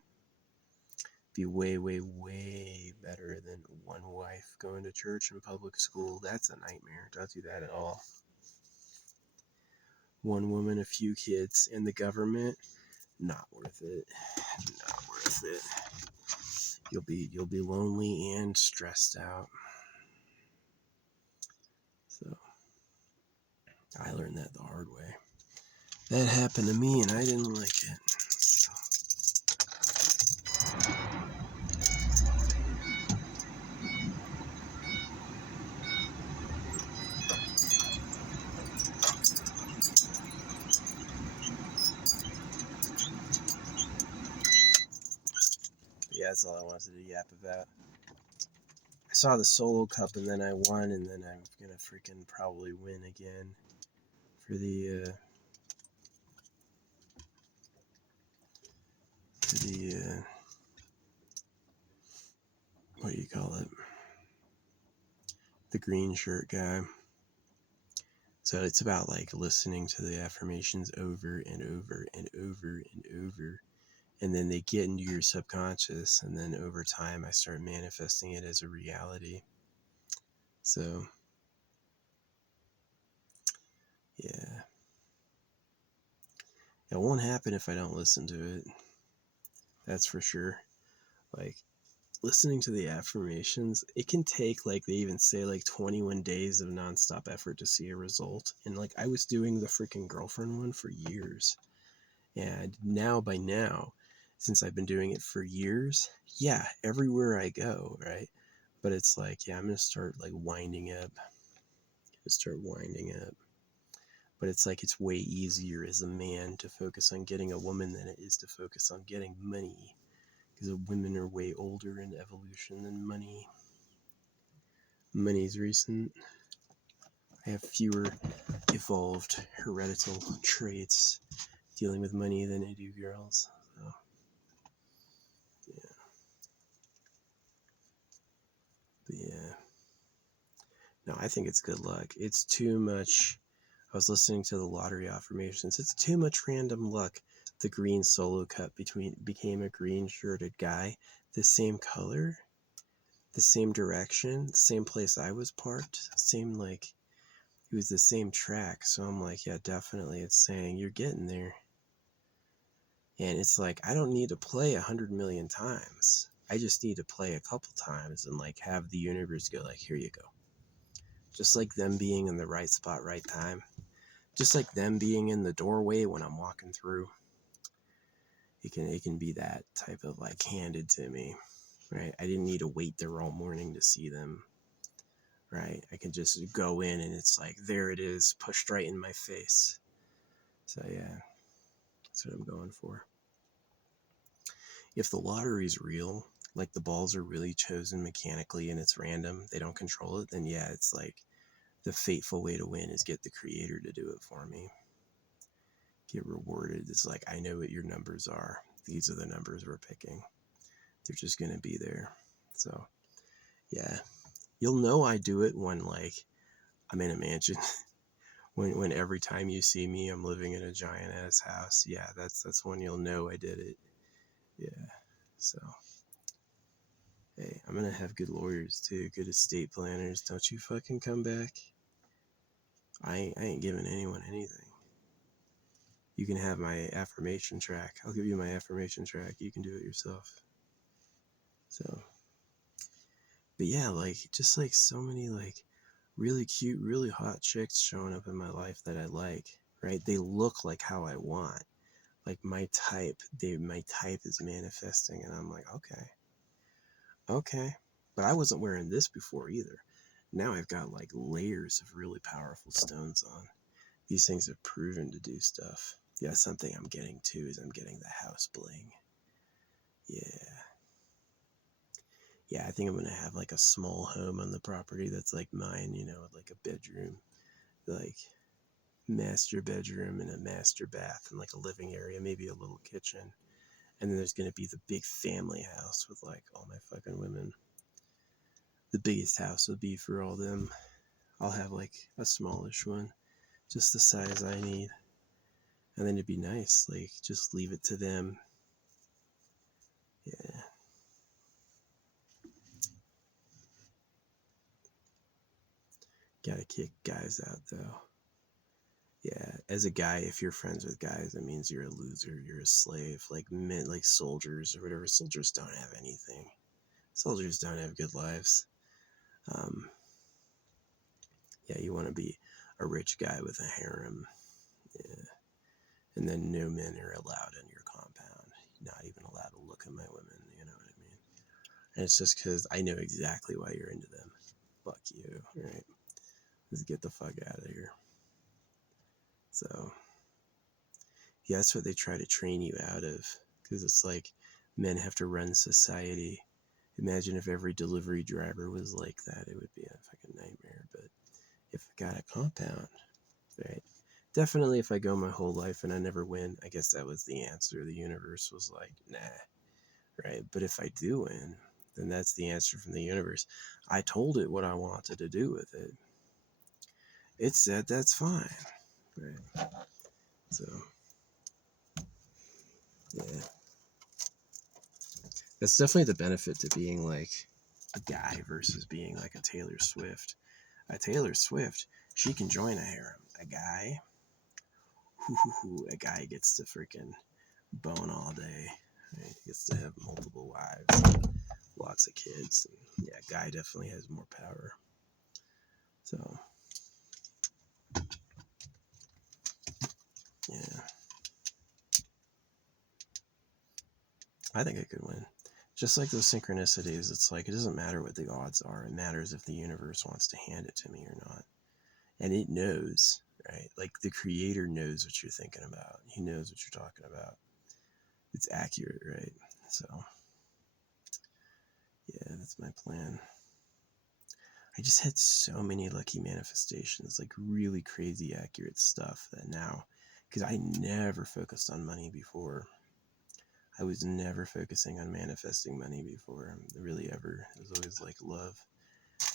Be way, way, way better than one wife going to church and public school. That's a nightmare. Don't do that at all. One woman, a few kids, and the government, not worth it. Not worth it. You'll be lonely and stressed out. So I learned that the hard way. That happened to me and I didn't like it. So. Yeah, that's all I wanted to yap about. I saw the solo cup and then I won, and then I'm gonna freaking probably win again for the what do you call it? The green shirt guy. So it's about like listening to the affirmations over and over and over and over. And then they get into your subconscious, and then over time I start manifesting it as a reality. So yeah. It won't happen if I don't listen to it. That's for sure. Like, listening to the affirmations, it can take, like, they even say, like, 21 days of nonstop effort to see a result. And, like, I was doing the freaking girlfriend one for years. And by now, since I've been doing it for years, yeah, everywhere I go, right? But it's like, yeah, I'm going to start, like, winding up. But it's like, it's way easier as a man to focus on getting a woman than it is to focus on getting money. Because women are way older in evolution than money. Money's recent. I have fewer evolved hereditary traits dealing with money than I do girls. So, yeah. But yeah. No, I think it's good luck. It's too much. I was listening to the lottery affirmations. It's too much random luck. The green solo cup became a green shirted guy, the same color, the same direction, the same place I was parked, same, like, it was the same track. So I'm like, yeah, definitely it's saying you're getting there. And it's like, I don't need to play 100 million times. I just need to play a couple times and, like, have the universe go, like, here you go. Just like them being in the right spot, right time. Just like them being in the doorway when I'm walking through. It can be that type of, like, handed to me, right? I didn't need to wait there all morning to see them, right? I can just go in and it's like, there it is, pushed right in my face. So yeah, that's what I'm going for. If the lottery's real, like the balls are really chosen mechanically and it's random, they don't control it, then yeah, it's like the fateful way to win is get the creator to do it for me. Get rewarded. It's like, I know what your numbers are. These are the numbers we're picking. They're just going to be there. So yeah, you'll know I do it when, like, I'm in a mansion. when every time you see me, I'm living in a giant ass house. Yeah, that's when you'll know I did it. Yeah. So hey, I'm gonna have good lawyers too, good estate planners. Don't you fucking come back. I ain't giving anyone anything. You can have my affirmation track. I'll give you my affirmation track. You can do it yourself. So, but yeah, like, just like so many, like, really cute, really hot chicks showing up in my life that I like, right? They look like how I want. Like my type is manifesting, and I'm like, okay. But I wasn't wearing this before either. Now I've got like layers of really powerful stones on. These things have proven to do stuff. Yeah, something I'm getting too is I'm getting the house bling. Yeah. Yeah, I think I'm going to have like a small home on the property that's like mine, you know, like a bedroom, like master bedroom and a master bath and like a living area, maybe a little kitchen. And then there's going to be the big family house with like all my fucking women. The biggest house will be for all them. I'll have like a smallish one, just the size I need. And then it'd be nice, like just leave it to them. Yeah. Gotta kick guys out though. Yeah, as a guy, if you're friends with guys, that means you're a loser, you're a slave. Like men, like soldiers or whatever. Soldiers don't have anything. Soldiers don't have good lives. Um, yeah, you want to be a rich guy with a harem. Yeah, and then no men are allowed in your compound. You're not even allowed to look at my women. You know what I mean? And it's just because I know exactly why you're into them. Fuck you, right? Just get the fuck out of here. So yeah, that's what they try to train you out of, because it's like men have to run society. Imagine if every delivery driver was like that, it would be a fucking nightmare. But if I got a compound, right? Definitely if I go my whole life and I never win, I guess that was the answer. The universe was like, nah, right? But if I do win, then that's the answer from the universe. I told it what I wanted to do with it. It said that's fine, right? So, yeah. That's definitely the benefit to being like a guy versus being like a Taylor Swift. A Taylor Swift, she can join a harem. A guy, a guy gets to freaking bone all day. Right? He gets to have multiple wives, lots of kids. And yeah, guy definitely has more power. So, yeah, I think I could win. Just like those synchronicities, it's like it doesn't matter what the odds are. It matters if the universe wants to hand it to me or not. And it knows, right? Like the creator knows what you're thinking about. He knows what you're talking about. It's accurate, right? So, yeah, that's my plan. I just had so many lucky manifestations, like really crazy accurate stuff that now, because I never focused on money before. I was never focusing on manifesting money before, really ever. It was always like love.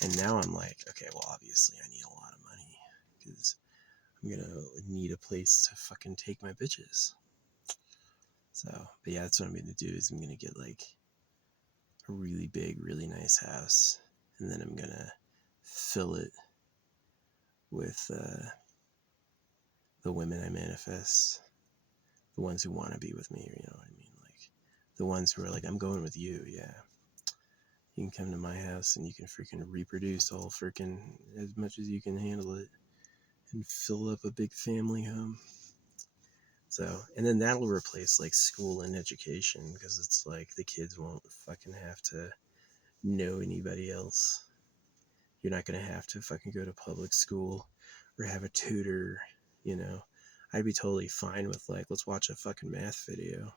And now I'm like, okay, well, obviously I need a lot of money because I'm going to need a place to fucking take my bitches. So, but yeah, that's what I'm going to do is I'm going to get like a really big, really nice house. And then I'm going to fill it with the women I manifest, the ones who want to be with me, you know what I mean? Like the ones who are like, I'm going with you, yeah. You can come to my house and you can freaking reproduce all freaking as much as you can handle it and fill up a big family home. So, and then that'll replace like school and education because it's like the kids won't fucking have to know anybody else. You're not going to have to fucking go to public school or have a tutor, you know. I'd be totally fine with like, let's watch a fucking math video.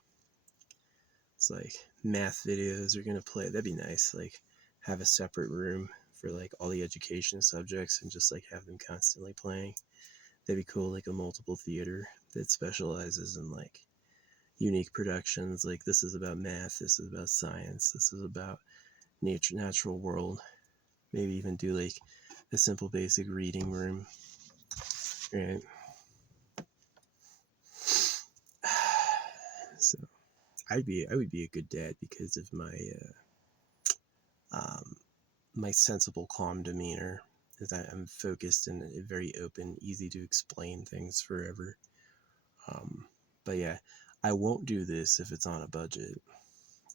It's like math videos are going to play. That'd be nice. Like have a separate room for like all the education subjects and just like have them constantly playing. That'd be cool. Like a multiple theater that specializes in like unique productions. Like this is about math. This is about science. This is about nature, natural world. Maybe even do like a simple basic reading room. Right. So I would be a good dad because of my my sensible, calm demeanor. Is that I'm focused and very open, easy to explain things forever. But yeah, I won't do this if it's on a budget.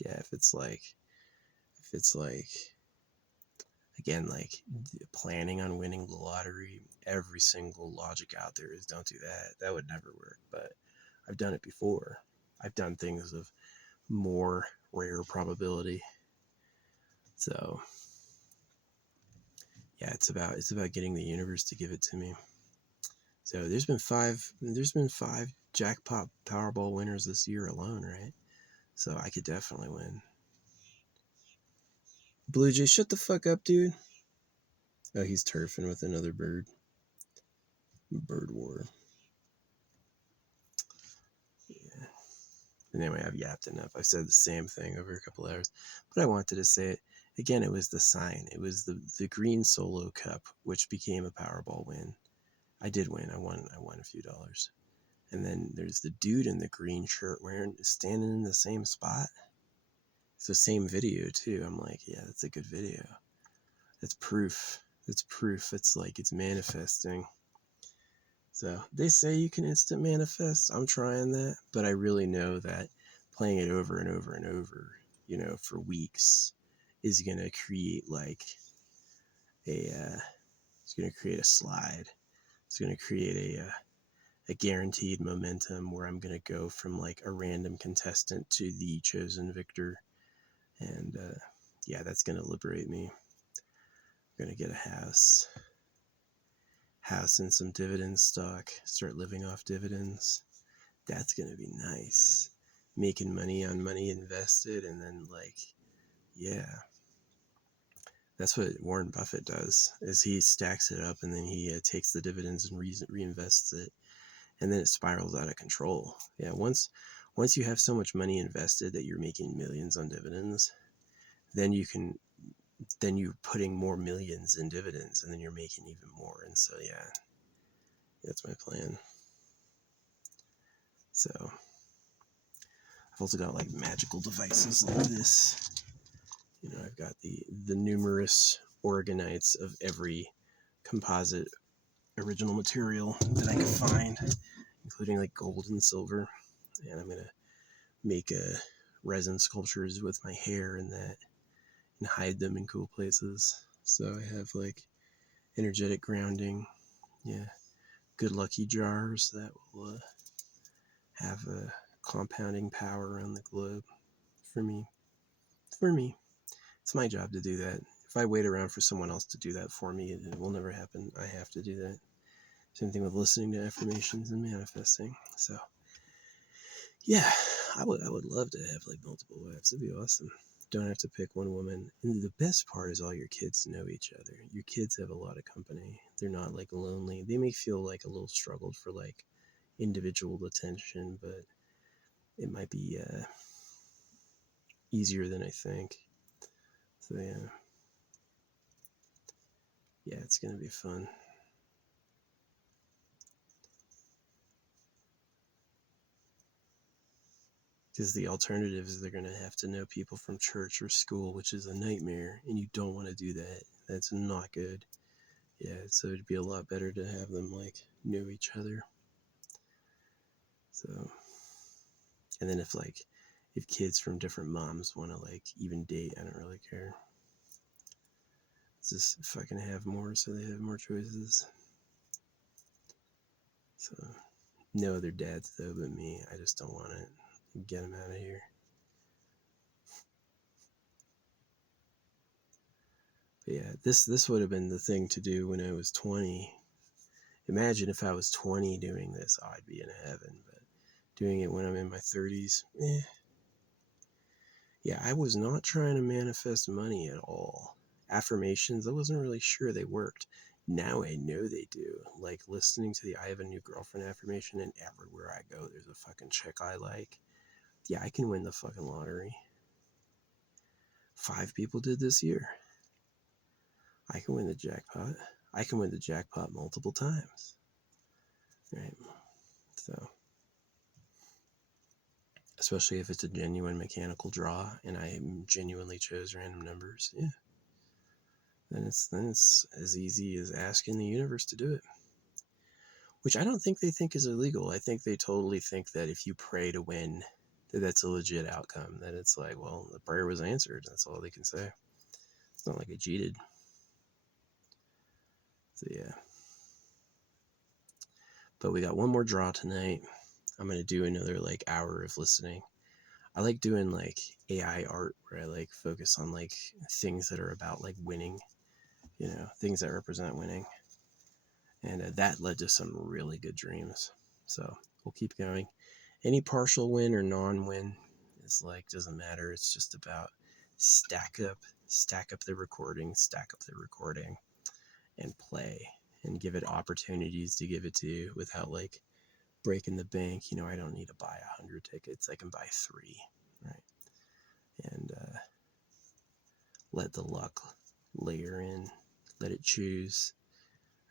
Yeah, if it's like again, like planning on winning the lottery, every single logic out there is don't do that. That would never work. But I've done it before. I've done things of more rare probability. So Yeah, it's about getting the universe to give it to me. So there's been five jackpot Powerball winners this year alone, right? So I could definitely win. Blue Jay, shut the fuck up, dude. Oh, he's turfing with another bird. Bird war. Yeah. Anyway, I've yapped enough. I've said the same thing over a couple hours, but I wanted to say it again. It was the sign. It was the green solo cup, which became a Powerball win. I did win. I won a few dollars. And then there's the dude in the green shirt standing in the same spot. It's the same video too. I'm like, yeah, that's a good video. That's proof. It's proof. It's like it's manifesting. So they say you can instant manifest. I'm trying that, but I really know that playing it over and over and over, for weeks is going to create like it's going to create a slide. It's going to create a guaranteed momentum where I'm going to go from like a random contestant to the chosen victor. And yeah, that's going to liberate me. I'm going to get a house and some dividend stock, start living off dividends. That's going to be nice. Making money on money invested, and then like, yeah. That's what Warren Buffett does, is he stacks it up and then he takes the dividends and reinvests it, and then it spirals out of control. Yeah, once you have so much money invested that you're making millions on dividends, then you're putting more millions in dividends, and then you're making even more. And so yeah, that's my plan. So I've also got like magical devices like this. I've got the numerous organites of every composite original material that I could find, including like gold and silver. And I'm gonna make resin sculptures with my hair and that, and hide them in cool places. So I have like energetic grounding, yeah, good lucky jars that will have a compounding power around the globe for me. It's my job to do that. If I wait around for someone else to do that for me, it will never happen. I have to do that. Same thing with listening to affirmations and manifesting. So yeah, I would love to have like multiple wives. It'd be awesome. Don't have to pick one woman. And the best part is all your kids know each other. Your kids have a lot of company. They're not like lonely. They may feel like a little struggled for like individual attention, but it might be easier than I think. So yeah, it's gonna be fun. Because the alternative is they're going to have to know people from church or school, which is a nightmare, and you don't want to do that. That's not good. Yeah, so it'd be a lot better to have them like know each other. So, and then if kids from different moms want to like even date, I don't really care. Just fucking have more so they have more choices. So, no other dads though but me. I just don't want it. Get them out of here. But yeah, this would have been the thing to do when I was 20. Imagine if I was 20 doing this, I'd be in heaven. But doing it when I'm in my 30s, yeah, I was not trying to manifest money at all. Affirmations, I wasn't really sure they worked. Now I know they do. Like listening to the I have a new girlfriend affirmation, and everywhere I go, there's a fucking chick I like. Yeah, I can win the fucking lottery. 5 people did this year. I can win the jackpot. I can win the jackpot multiple times. Right? So, especially if it's a genuine mechanical draw and I genuinely chose random numbers, yeah, then it's as easy as asking the universe to do it. Which I don't think they think is illegal. I think they totally think that if you pray to win, that's a legit outcome. That it's like, well, the prayer was answered. That's all they can say. It's not like I cheated. So yeah. But we got one more draw tonight. I'm gonna do another like hour of listening. I like doing like AI art where I like focus on like things that are about like winning. you know, things that represent winning. And that led to some really good dreams. So we'll keep going. Any partial win or non-win is like, doesn't matter. It's just about stack up the recording, and play, and give it opportunities to give it to you without like breaking the bank. You know, I don't need to buy 100 tickets. I can buy 3, right? And let the luck layer in, let it choose,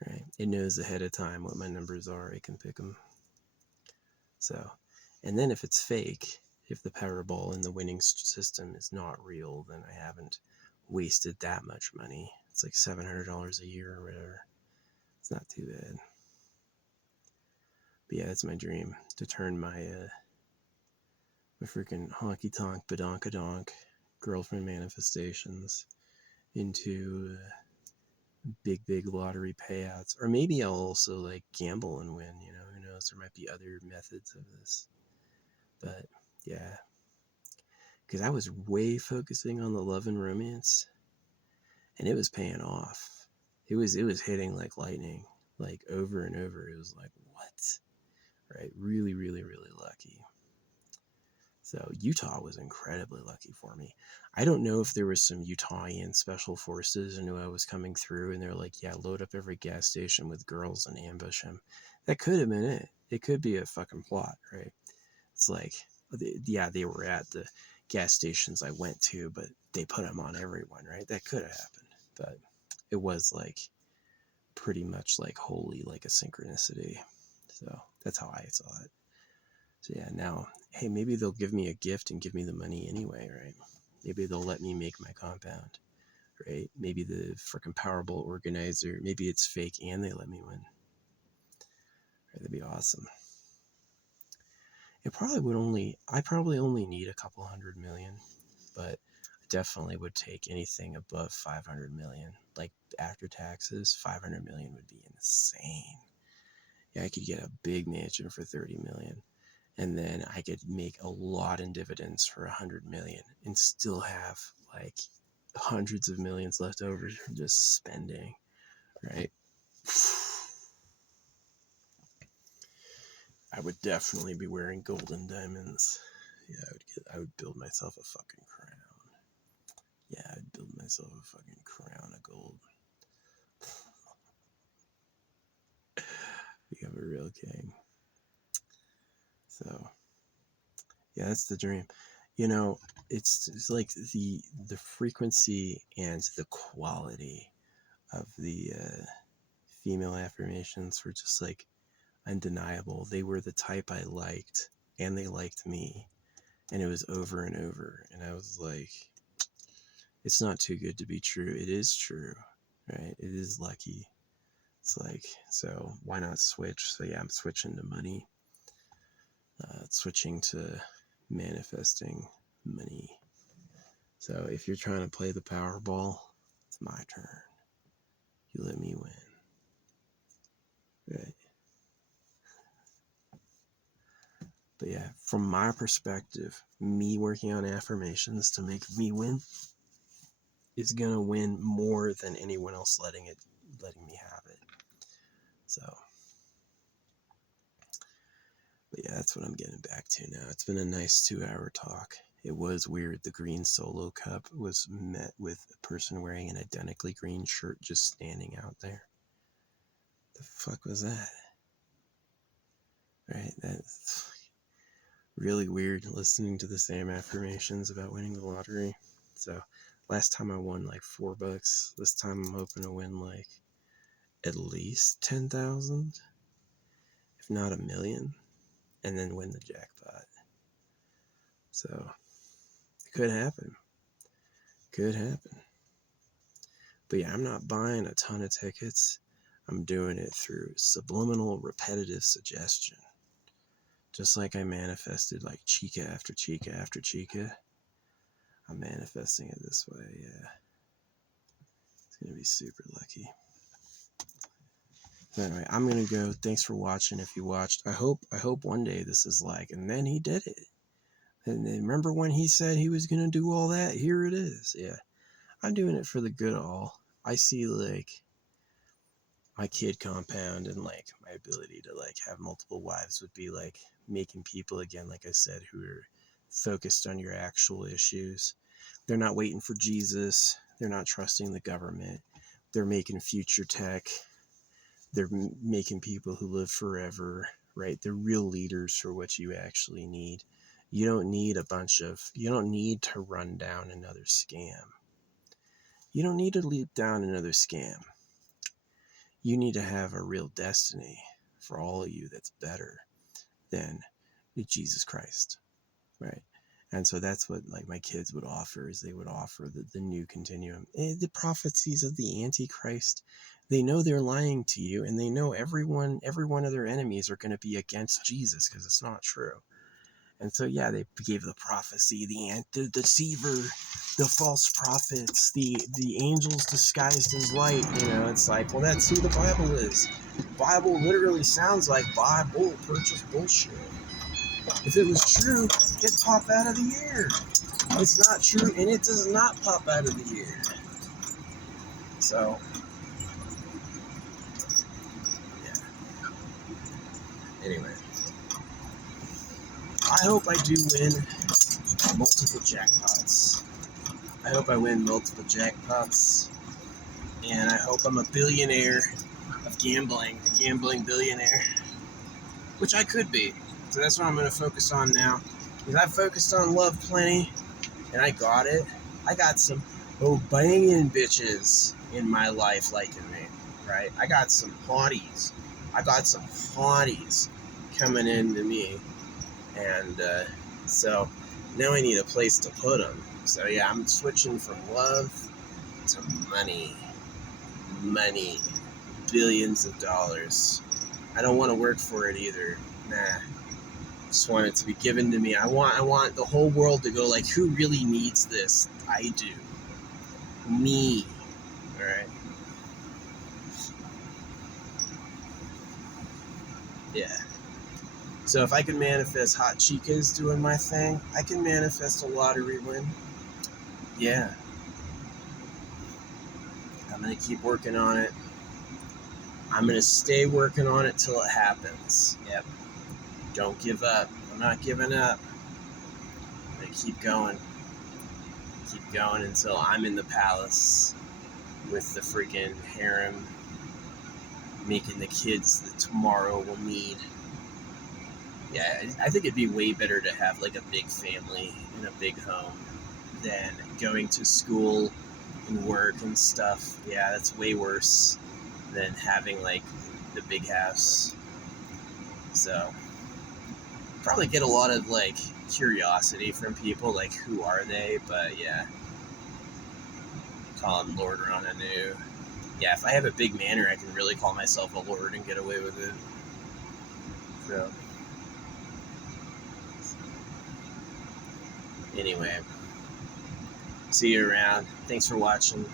right? It knows ahead of time what my numbers are. I can pick them. So, and then if it's fake, if the Powerball in the winning system is not real, then I haven't wasted that much money. It's like $700 a year or whatever. It's not too bad. But yeah, that's my dream, to turn my my freaking honky tonk badonkadonk girlfriend manifestations into big lottery payouts. Or maybe I'll also like gamble and win, you know, who knows? There might be other methods of this. But yeah, because I was way focusing on the love and romance, and it was paying off. It was hitting like lightning, like over and over. It was like, what? Right? Really, really, really lucky. So Utah was incredibly lucky for me. I don't know if there was some Utahian special forces who knew I was coming through, and they're like, yeah, load up every gas station with girls and ambush him. That could have been it. It could be a fucking plot, right? It's like, yeah, they were at the gas stations I went to, but they put them on everyone, right? That could have happened. But it was like pretty much like wholly like a synchronicity. So that's how I saw it. So yeah, now, hey, maybe they'll give me a gift and give me the money anyway, right? Maybe they'll let me make my compound, right? Maybe the freaking Powerball organizer, maybe it's fake and they let me win. Right, that'd be awesome. I probably only need a couple 100 million, but I definitely would take anything above 500 million. Like after taxes, 500 million would be insane. Yeah, I could get a big mansion for 30 million. And then I could make a lot in dividends for 100 million and still have like hundreds of millions left over for just spending, right? I would definitely be wearing gold and diamonds. Yeah, I would build myself a fucking crown. Yeah, I'd build myself a fucking crown of gold. Become a real king. So yeah, that's the dream. You know, it's like the frequency and the quality of the female affirmations were just like undeniable. They were the type I liked, and they liked me, and it was over and over. And I was like, it's not too good to be true. It is true, right? It is lucky. It's like, so why not switch? So yeah, I'm switching to money, switching to manifesting money. So if you're trying to play the Powerball, it's my turn. You let me win. Right. But yeah, from my perspective, me working on affirmations to make me win is gonna win more than anyone else letting me have it. So, but yeah, that's what I'm getting back to now. It's been a nice 2-hour talk. It was weird. The green solo cup was met with a person wearing an identically green shirt just standing out there. The fuck was that? Right? That's really weird, listening to the same affirmations about winning the lottery. So last time I won like $4. This time I'm hoping to win like at least 10,000, if not a million, and then win the jackpot. So it could happen. Could happen. But yeah, I'm not buying a ton of tickets. I'm doing it through subliminal repetitive suggestion. Just like I manifested like Chica after Chica after Chica, I'm manifesting it this way, yeah. It's going to be super lucky. So anyway, I'm going to go. Thanks for watching if you watched. I hope one day this is like, and then he did it. And then remember when he said he was going to do all that? Here it is. Yeah. I'm doing it for the good of all. I see like my kid compound and like my ability to like have multiple wives would be like making people, again, like I said, who are focused on your actual issues. They're not waiting for Jesus. They're not trusting the government. They're making future tech. They're making people who live forever, right? They're real leaders for what you actually need. You don't need you don't need to run down another scam. You don't need to leap down another scam. You need to have a real destiny for all of you that's better than Jesus Christ, right? And so that's what like my kids would offer, is they would offer the new continuum. The prophecies of the Antichrist, they know they're lying to you, and they know every one of their enemies are going to be against Jesus because it's not true. And so, yeah, they gave the prophecy, the deceiver, the false prophets, the angels disguised as light. You know, it's like, well, that's who the Bible is. Bible literally sounds like Bible purchase bullshit. If it was true, it'd pop out of the air. It's not true, and it does not pop out of the air. So, yeah. Anyway, I hope I do win multiple jackpots. I hope I win multiple jackpots, and I hope I'm a billionaire of gambling, a gambling billionaire, which I could be. So that's what I'm going to focus on now. Because I focused on love plenty, and I got it. I got some banging bitches in my life liking me, right? I got some hotties. Coming into me, and so now I need a place to put them. So yeah, I'm switching from love to money, billions of dollars. I don't want to work for it either. Nah, just want it to be given to me. I want the whole world to go like, who really needs this? I do. Me. All right. Yeah. So if I can manifest hot chicas doing my thing, I can manifest a lottery win. Yeah. I'm going to keep working on it. I'm going to stay working on it till it happens. Yep. Don't give up. I'm not giving up. I'm going to keep going. Keep going until I'm in the palace with the freaking harem, making the kids that tomorrow will need. Yeah, I think it'd be way better to have like a big family in a big home than going to school and work and stuff. Yeah, that's way worse than having like the big house. So probably get a lot of like curiosity from people, like who are they? But yeah, call him Lord Ronanu. Yeah, if I have a big manor, I can really call myself a lord and get away with it. So anyway, see you around. Thanks for watching.